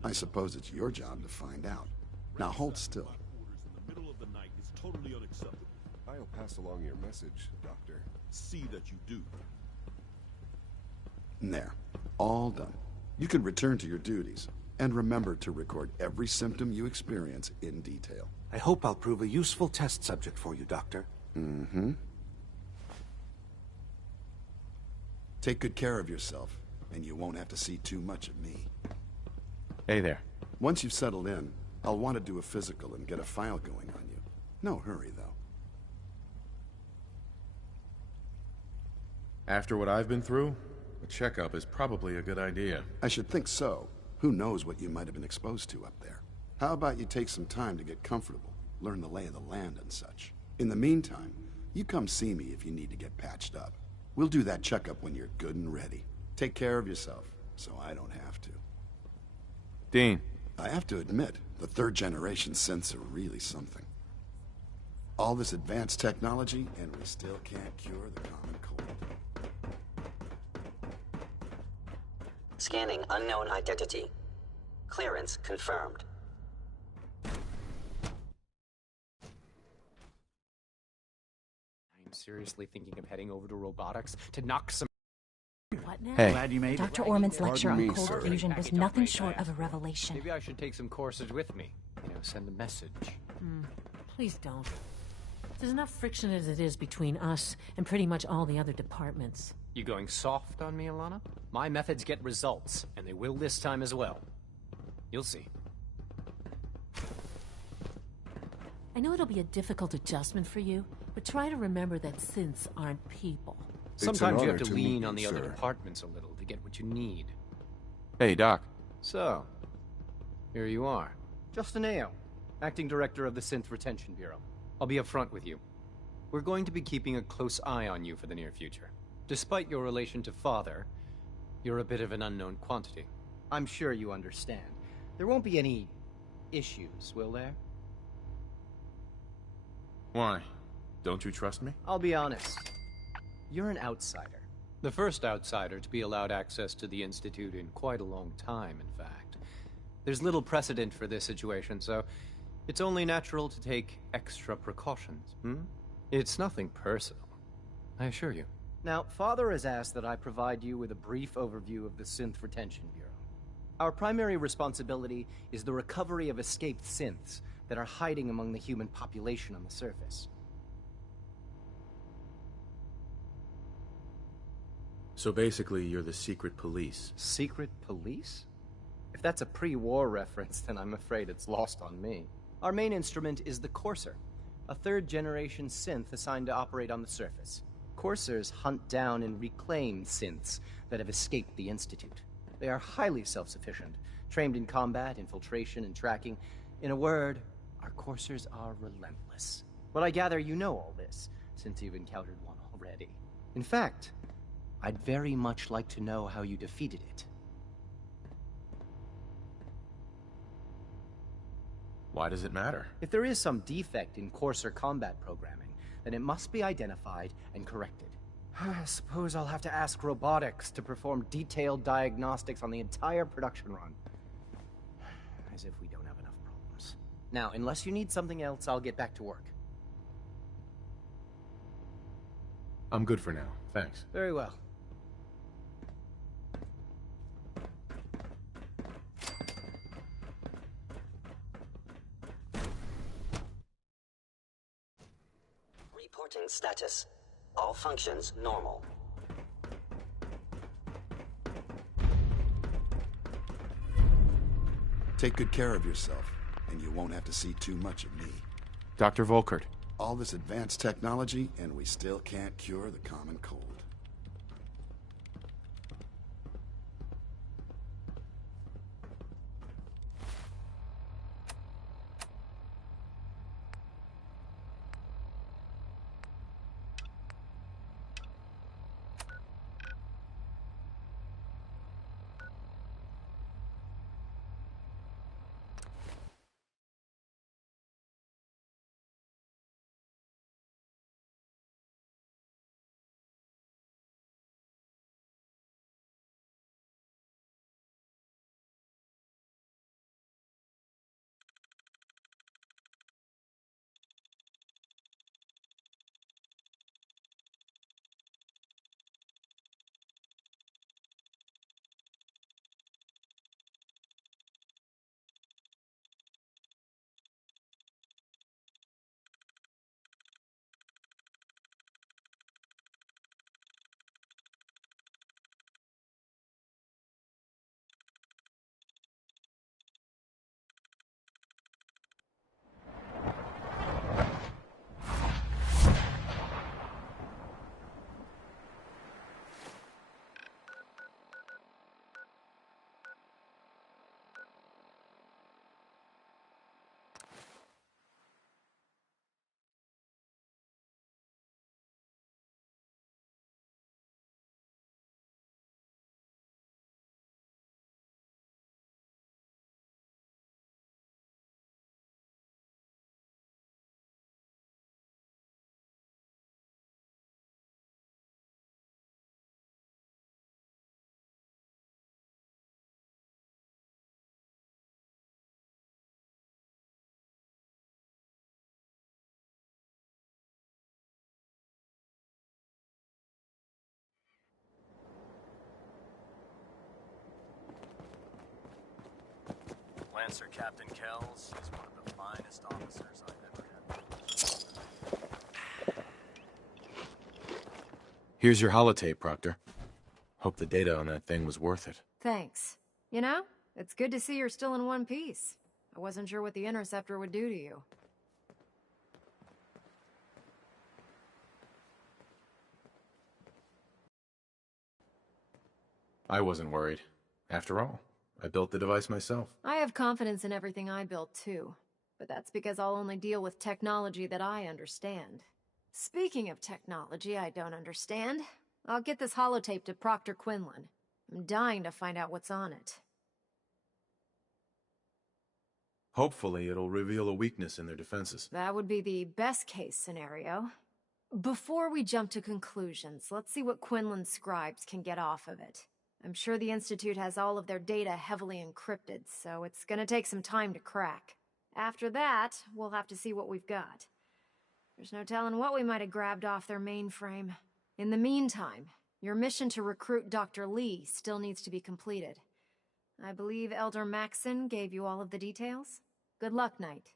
I suppose it's your job to find out. Now hold still. I'll pass along your message, Doctor. See that you do. There. All done. You can return to your duties. And remember to record every symptom you experience in detail. I hope I'll prove a useful test subject for you, Doctor. Mm-hmm. Take good care of yourself, and you won't have to see too much of me. Hey there. Once you've settled in, I'll want to do a physical and get a file going on you. No hurry, though. After what I've been through, a checkup is probably a good idea. I should think so. Who knows what you might have been exposed to up there? How about you take some time to get comfortable, learn the lay of the land and such. In the meantime, you come see me if you need to get patched up. We'll do that checkup when you're good and ready. Take care of yourself, so I don't have to. Dean. I have to admit, the third-generation synths are really something. All this advanced technology, and we still can't cure the common cold. Scanning unknown identity. Clearance confirmed. I'm seriously thinking of heading over to robotics to knock some... What now? Hey. Glad you made Dr. it. Orman's lecture Pardon on me, cold sir. fusion was nothing short of a revelation. Maybe I should take some courses with me. You know, send a message. Please don't. There's enough friction as it is between us and pretty much all the other departments. You going soft on me, Alana? My methods get results, and they will this time as well. You'll see. I know it'll be a difficult adjustment for you, but try to remember that synths aren't people. Sometimes you have to lean on the other departments a little to get what you need. Hey, Doc. So, here you are. Justin Ayo, Acting Director of the Synth Retention Bureau. I'll be upfront with you. We're going to be keeping a close eye on you for the near future. Despite your relation to Father, you're a bit of an unknown quantity. I'm sure you understand. There won't be any issues, will there? Why? Don't you trust me? I'll be honest. You're an outsider. The first outsider to be allowed access to the Institute in quite a long time, in fact. There's little precedent for this situation, so it's only natural to take extra precautions, It's nothing personal, I assure you. Now, Father has asked that I provide you with a brief overview of the Synth Retention Bureau. Our primary responsibility is the recovery of escaped synths that are hiding among the human population on the surface. So basically, you're the secret police. Secret police? If that's a pre-war reference, then I'm afraid it's lost on me. Our main instrument is the Courser, a third-generation synth assigned to operate on the surface. Coursers hunt down and reclaim synths that have escaped the Institute. They are highly self-sufficient, trained in combat, infiltration, and tracking. In a word, our Coursers are relentless. Well, I gather you know all this, since you've encountered one already. In fact, I'd very much like to know how you defeated it. Why does it matter? If there is some defect in Courser combat programming, then it must be identified and corrected. I suppose I'll have to ask robotics to perform detailed diagnostics on the entire production run. As if we don't have enough problems. Now, unless you need something else, I'll get back to work. I'm good for now, thanks. Very well. Reporting status. All functions normal. Take good care of yourself, and you won't have to see too much of me. Dr. Volkert. All this advanced technology, and we still can't cure the common cold. Lancer Captain Kells is one of the finest officers I've ever had. Here's your holotape, Proctor. Hope the data on that thing was worth it. Thanks. You know, it's good to see you're still in one piece. I wasn't sure what the Interceptor would do to you. I wasn't worried. After all, I built the device myself. I have confidence in everything I built, too. But that's because I'll only deal with technology that I understand. Speaking of technology I don't understand, I'll get this holotape to Proctor Quinlan. I'm dying to find out what's on it. Hopefully, it'll reveal a weakness in their defenses. That would be the best-case scenario. Before we jump to conclusions, let's see what Quinlan's scribes can get off of it. I'm sure the Institute has all of their data heavily encrypted, so it's gonna take some time to crack. After that, we'll have to see what we've got. There's no telling what we might have grabbed off their mainframe. In the meantime, your mission to recruit Dr. Lee still needs to be completed. I believe Elder Maxson gave you all of the details? Good luck, Knight.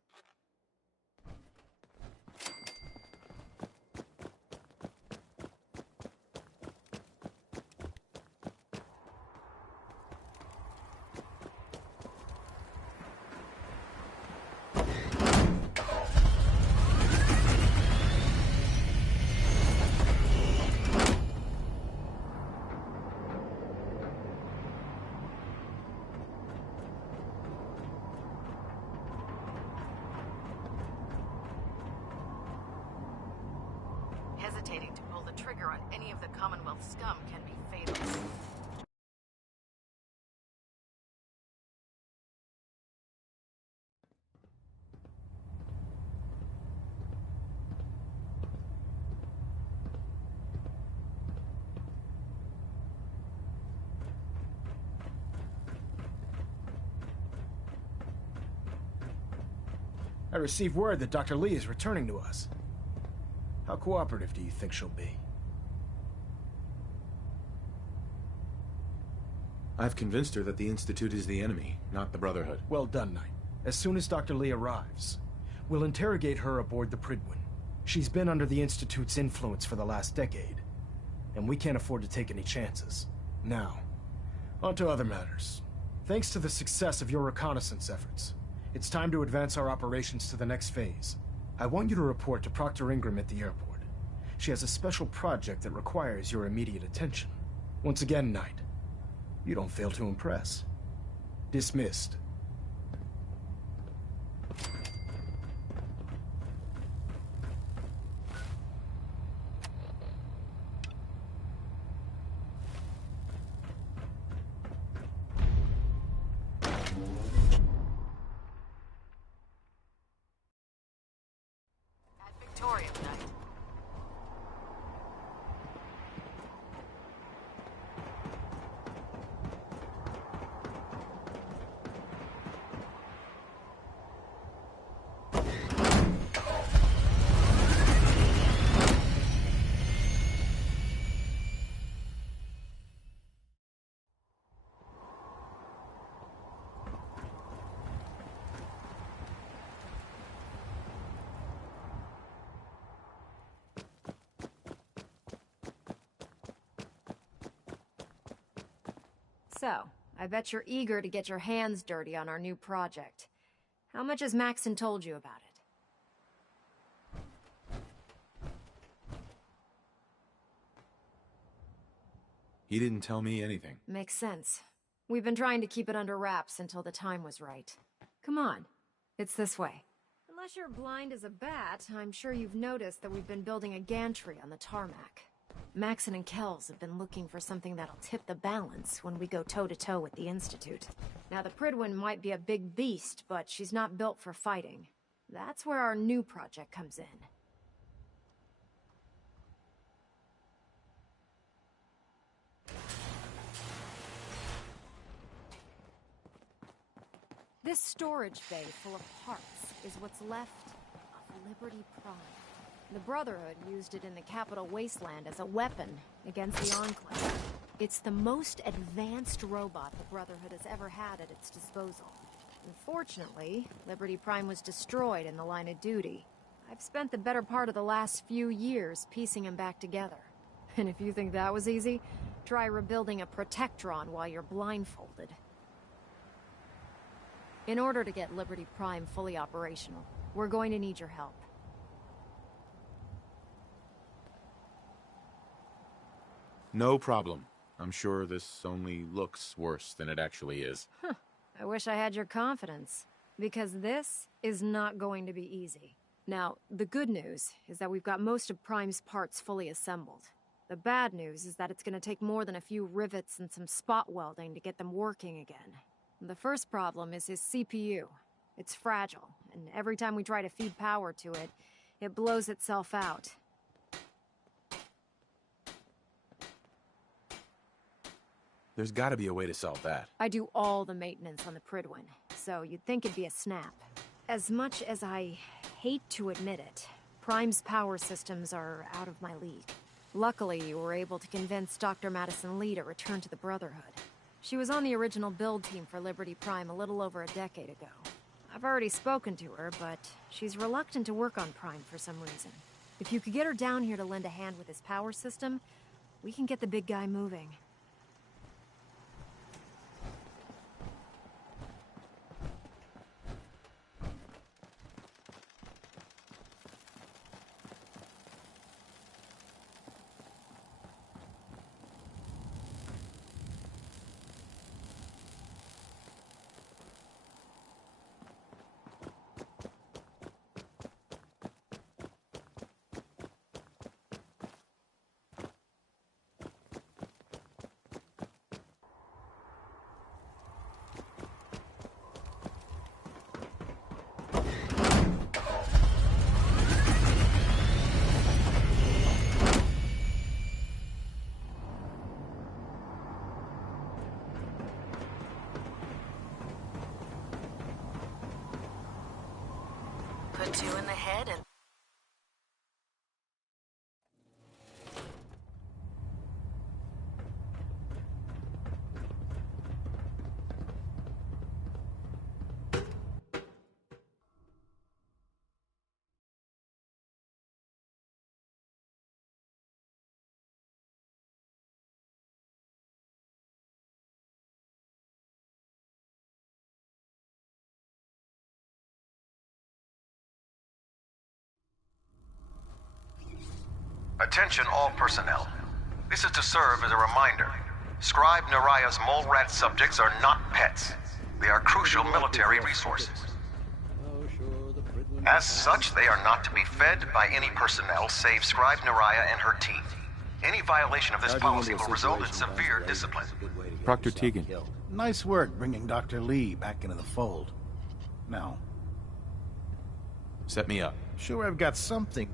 hesitating to pull the trigger on any of the Commonwealth scum can be fatal. I received word that Dr. Lee is returning to us. How cooperative do you think she'll be? I've convinced her that the Institute is the enemy, not the Brotherhood. Well done, Knight. As soon as Dr. Lee arrives, we'll interrogate her aboard the Prydwen. She's been under the Institute's influence for the last decade, and we can't afford to take any chances. Now, on to other matters. Thanks to the success of your reconnaissance efforts, it's time to advance our operations to the next phase. I want you to report to Proctor Ingram at the airport. She has a special project that requires your immediate attention. Once again, Knight, you don't fail to impress. Dismissed. Victoria, Knight. So, I bet you're eager to get your hands dirty on our new project. How much has Maxon told you about it? He didn't tell me anything. Makes sense. We've been trying to keep it under wraps until the time was right. Come on. It's this way. Unless you're blind as a bat, I'm sure you've noticed that we've been building a gantry on the tarmac. Maxon and Kells have been looking for something that'll tip the balance when we go toe-to-toe with the Institute. Now, the Prydwen might be a big beast, but she's not built for fighting. That's where our new project comes in. This storage bay full of parts is what's left of Liberty Prime. The Brotherhood used it in the Capital Wasteland as a weapon against the Enclave. It's the most advanced robot the Brotherhood has ever had at its disposal. Unfortunately, Liberty Prime was destroyed in the line of duty. I've spent the better part of the last few years piecing him back together. And if you think that was easy, try rebuilding a Protectron while you're blindfolded. In order to get Liberty Prime fully operational, we're going to need your help. No problem. I'm sure this only looks worse than it actually is. Huh. I wish I had your confidence, because this is not going to be easy. Now, the good news is that we've got most of Prime's parts fully assembled. The bad news is that it's going to take more than a few rivets and some spot welding to get them working again. The first problem is his CPU. It's fragile, and every time we try to feed power to it, it blows itself out. There's gotta be a way to solve that. I do all the maintenance on the Prydwen, so you'd think it'd be a snap. As much as I hate to admit it, Prime's power systems are out of my league. Luckily, you were able to convince Dr. Madison Lee to return to the Brotherhood. She was on the original build team for Liberty Prime a little over a decade ago. I've already spoken to her, but she's reluctant to work on Prime for some reason. If you could get her down here to lend a hand with his power system, we can get the big guy moving. Put two in the head and... Attention all personnel. This is to serve as a reminder. Scribe Naraya's mole rat subjects are not pets. They are crucial military resources. As such, they are not to be fed by any personnel save Scribe Naraya and her team. Any violation of this policy will result in severe discipline. Proctor Tegan. Nice work bringing Dr. Lee back into the fold. Now, set me up. Sure, I've got something.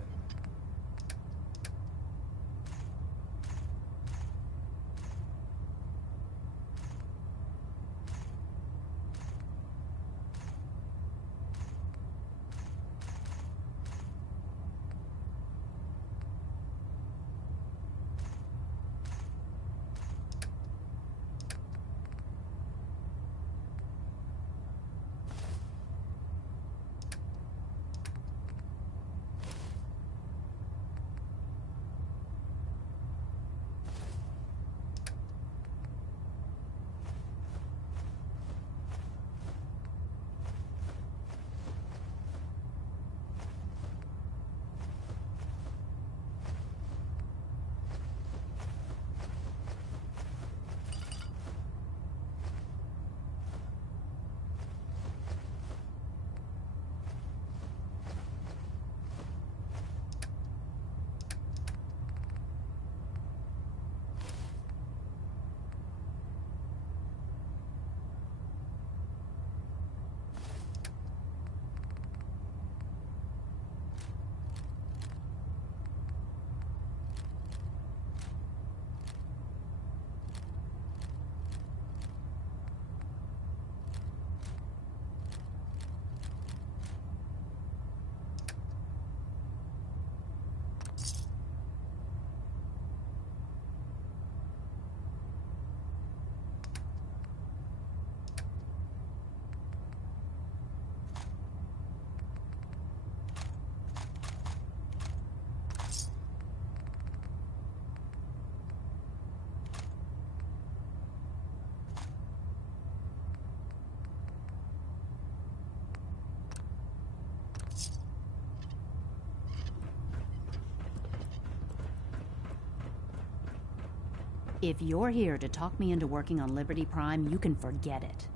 If you're here to talk me into working on Liberty Prime, you can forget it.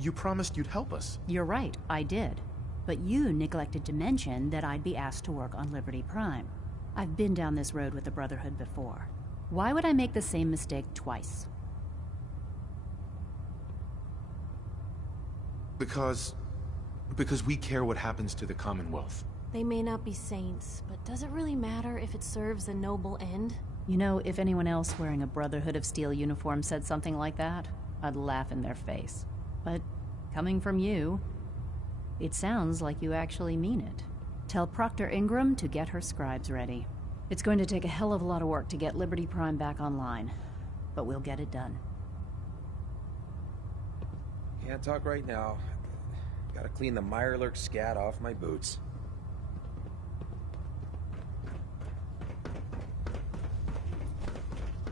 You promised you'd help us. You're right, I did. But you neglected to mention that I'd be asked to work on Liberty Prime. I've been down this road with the Brotherhood before. Why would I make the same mistake twice? Because we care what happens to the Commonwealth. They may not be saints, but does it really matter if it serves a noble end? You know, if anyone else wearing a Brotherhood of Steel uniform said something like that, I'd laugh in their face. But coming from you, it sounds like you actually mean it. Tell Proctor Ingram to get her scribes ready. It's going to take a hell of a lot of work to get Liberty Prime back online, but we'll get it done. Can't talk right now. Gotta clean the Mirelurk scat off my boots.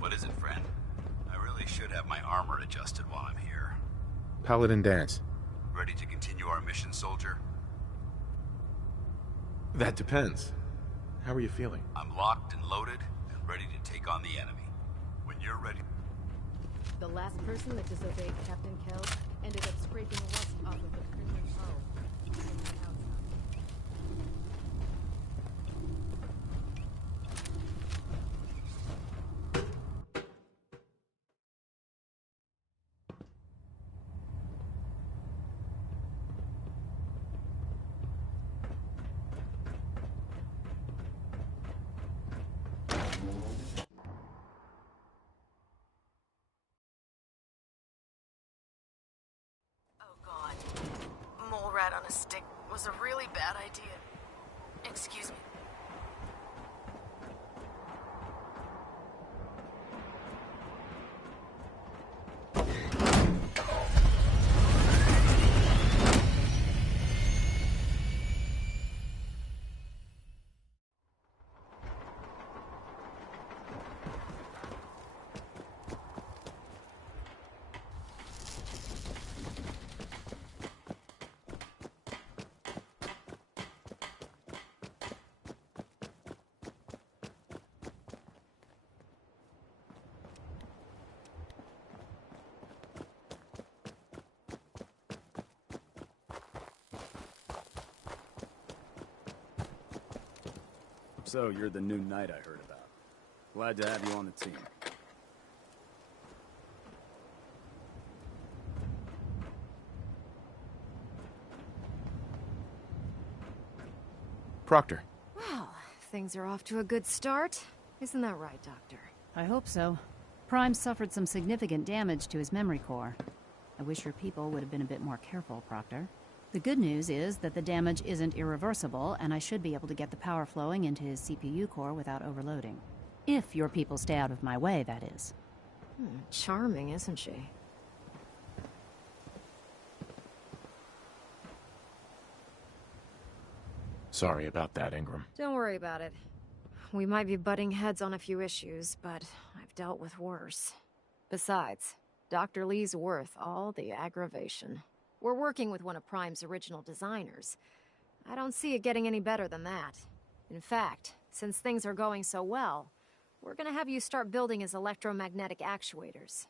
What is it, friend? I really should have my armor adjusted while I'm here. Paladin dance. Ready to continue our mission, soldier? That depends. How are you feeling? I'm locked and loaded and ready to take on the enemy. When you're ready. The last person that disobeyed Captain Kell ended up scraping rust off of the Pridman's hull. on a stick was a really bad idea. Excuse me. So, you're the new knight I heard about. Glad to have you on the team. Proctor. Well, things are off to a good start. Isn't that right, Doctor? I hope so. Prime suffered some significant damage to his memory core. I wish your people would have been a bit more careful, Proctor. The good news is that the damage isn't irreversible, and I should be able to get the power flowing into his CPU core without overloading. If your people stay out of my way, that is. Charming, isn't she? Sorry about that, Ingram. Don't worry about it. We might be butting heads on a few issues, but I've dealt with worse. Besides, Dr. Lee's worth all the aggravation. We're working with one of Prime's original designers. I don't see it getting any better than that. In fact, since things are going so well, we're gonna have you start building his electromagnetic actuators.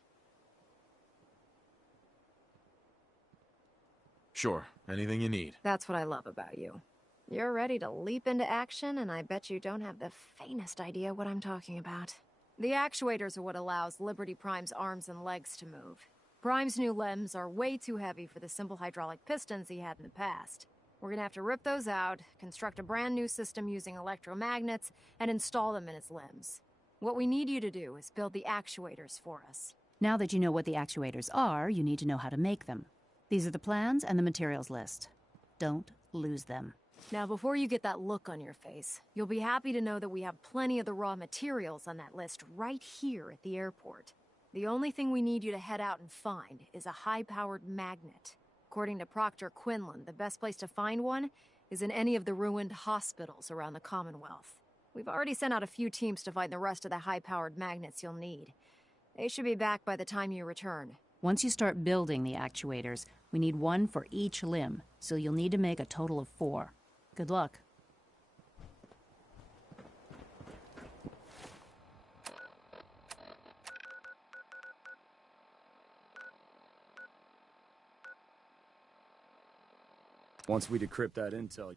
Sure, anything you need. That's what I love about you. You're ready to leap into action, and I bet you don't have the faintest idea what I'm talking about. The actuators are what allows Liberty Prime's arms and legs to move. Prime's new limbs are way too heavy for the simple hydraulic pistons he had in the past. We're gonna have to rip those out, construct a brand new system using electromagnets, and install them in his limbs. What we need you to do is build the actuators for us. Now that you know what the actuators are, you need to know how to make them. These are the plans and the materials list. Don't lose them. Now, before you get that look on your face, you'll be happy to know that we have plenty of the raw materials on that list right here at the airport. The only thing we need you to head out and find is a high-powered magnet. According to Proctor Quinlan, the best place to find one is in any of the ruined hospitals around the Commonwealth. We've already sent out a few teams to find the rest of the high-powered magnets you'll need. They should be back by the time you return. Once you start building the actuators, we need one for each limb, so you'll need to make a total of 4. Good luck. Once we decrypt that intel...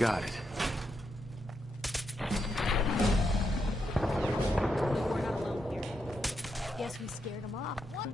Got it. We're not alone here. Guess we scared him off. What?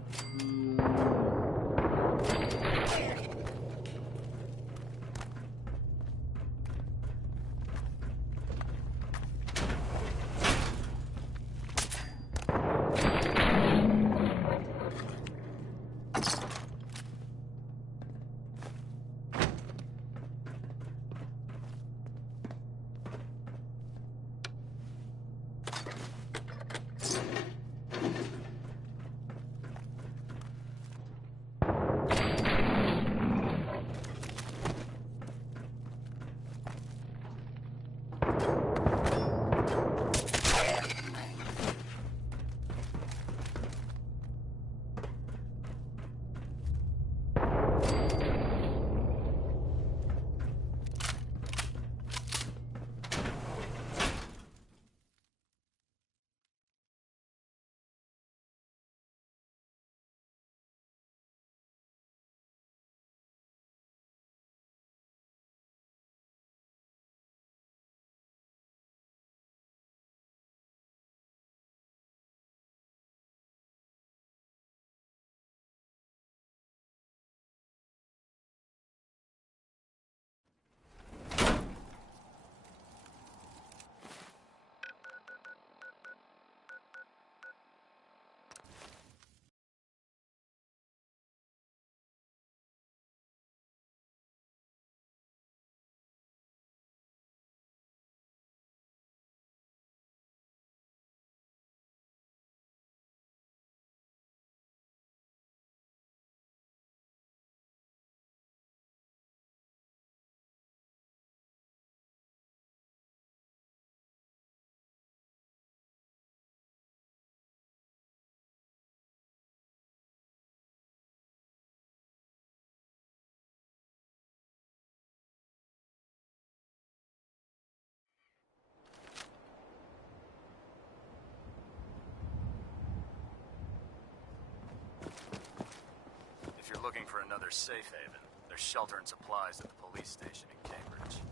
If you're looking for another safe haven, there's shelter and supplies at the police station in Cambridge.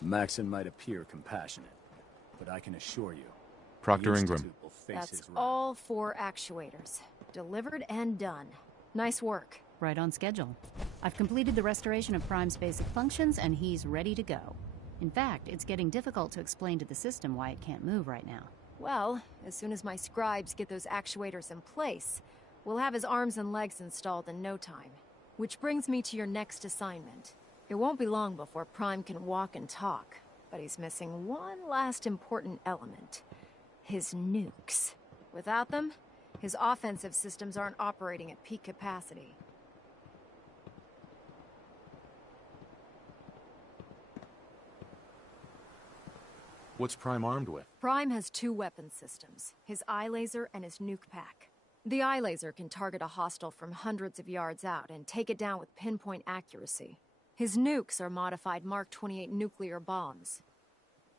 Maxon might appear compassionate, but I can assure you, Proctor the Ingram. Institute will face That's his wrath. all 4 actuators. Delivered and done. Nice work. Right on schedule. I've completed the restoration of Prime's basic functions, and he's ready to go. In fact, it's getting difficult to explain to the system why it can't move right now. Well, as soon as my scribes get those actuators in place, we'll have his arms and legs installed in no time. Which brings me to your next assignment. It won't be long before Prime can walk and talk, but he's missing one last important element. His nukes. Without them, his offensive systems aren't operating at peak capacity. What's Prime armed with? Prime has 2 weapon systems, his eye laser and his nuke pack. The eye laser can target a hostile from hundreds of yards out and take it down with pinpoint accuracy. His nukes are modified Mark 28 nuclear bombs.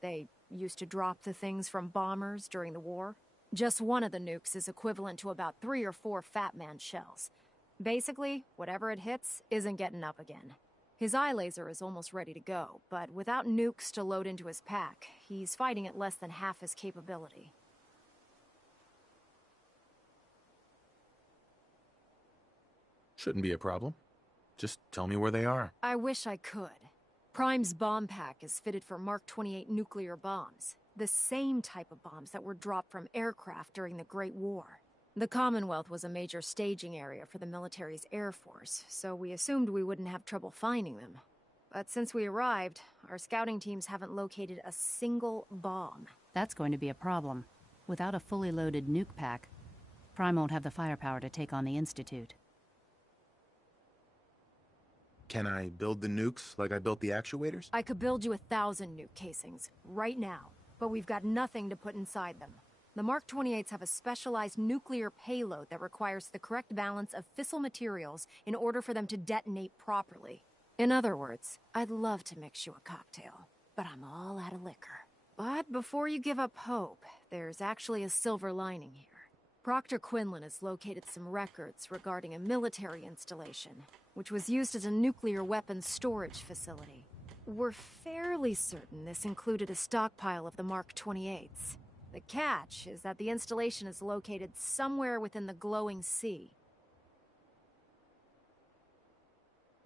They used to drop the things from bombers during the war. Just one of the nukes is equivalent to about 3 or 4 Fat Man shells. Basically, whatever it hits isn't getting up again. His eye laser is almost ready to go, but without nukes to load into his pack, he's fighting at less than half his capability. Shouldn't be a problem. Just tell me where they are. I wish I could. Prime's bomb pack is fitted for Mark 28 nuclear bombs, the same type of bombs that were dropped from aircraft during the Great War. The Commonwealth was a major staging area for the military's Air Force, so we assumed we wouldn't have trouble finding them. But since we arrived, our scouting teams haven't located a single bomb. That's going to be a problem. Without a fully loaded nuke pack, Prime won't have the firepower to take on the Institute. Can I build the nukes like I built the actuators? I could build you 1,000 nuke casings, right now, but we've got nothing to put inside them. The Mark 28s have a specialized nuclear payload that requires the correct balance of fissile materials in order for them to detonate properly. In other words, I'd love to mix you a cocktail, but I'm all out of liquor. But before you give up hope, there's actually a silver lining here. Proctor Quinlan has located some records regarding a military installation, which was used as a nuclear weapons storage facility. We're fairly certain this included a stockpile of the Mark 28s. The catch is that the installation is located somewhere within the glowing sea.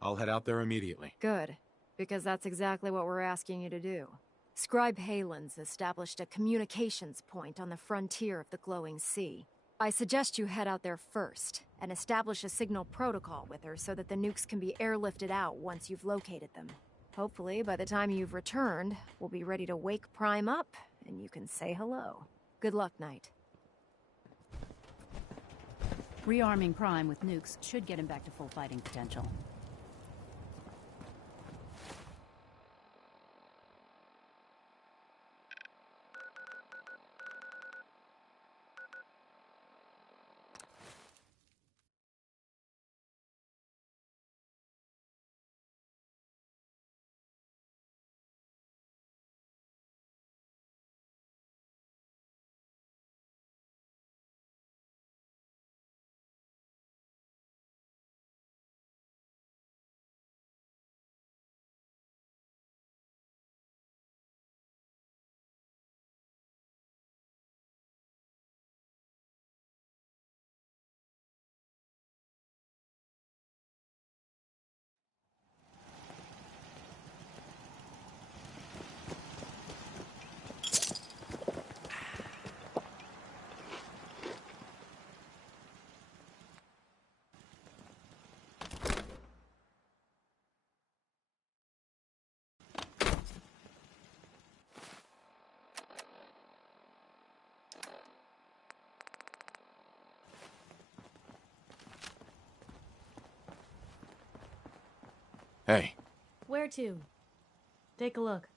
I'll head out there immediately. Good, because that's exactly what we're asking you to do. Scribe Halen's established a communications point on the frontier of the glowing sea. I suggest you head out there first, and establish a signal protocol with her so that the nukes can be airlifted out once you've located them. Hopefully, by the time you've returned, we'll be ready to wake Prime up, and you can say hello. Good luck, Knight. Rearming Prime with nukes should get him back to full fighting potential. Hey. Where to? Take a look.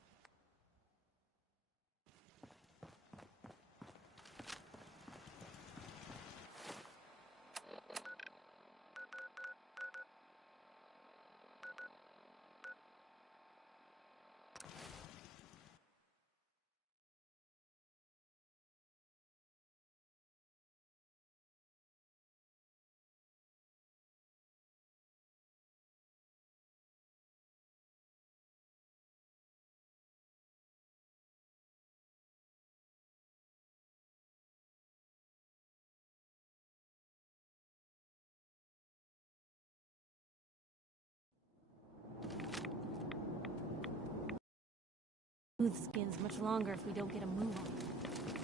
Smooth skin's much longer if we don't get a move on.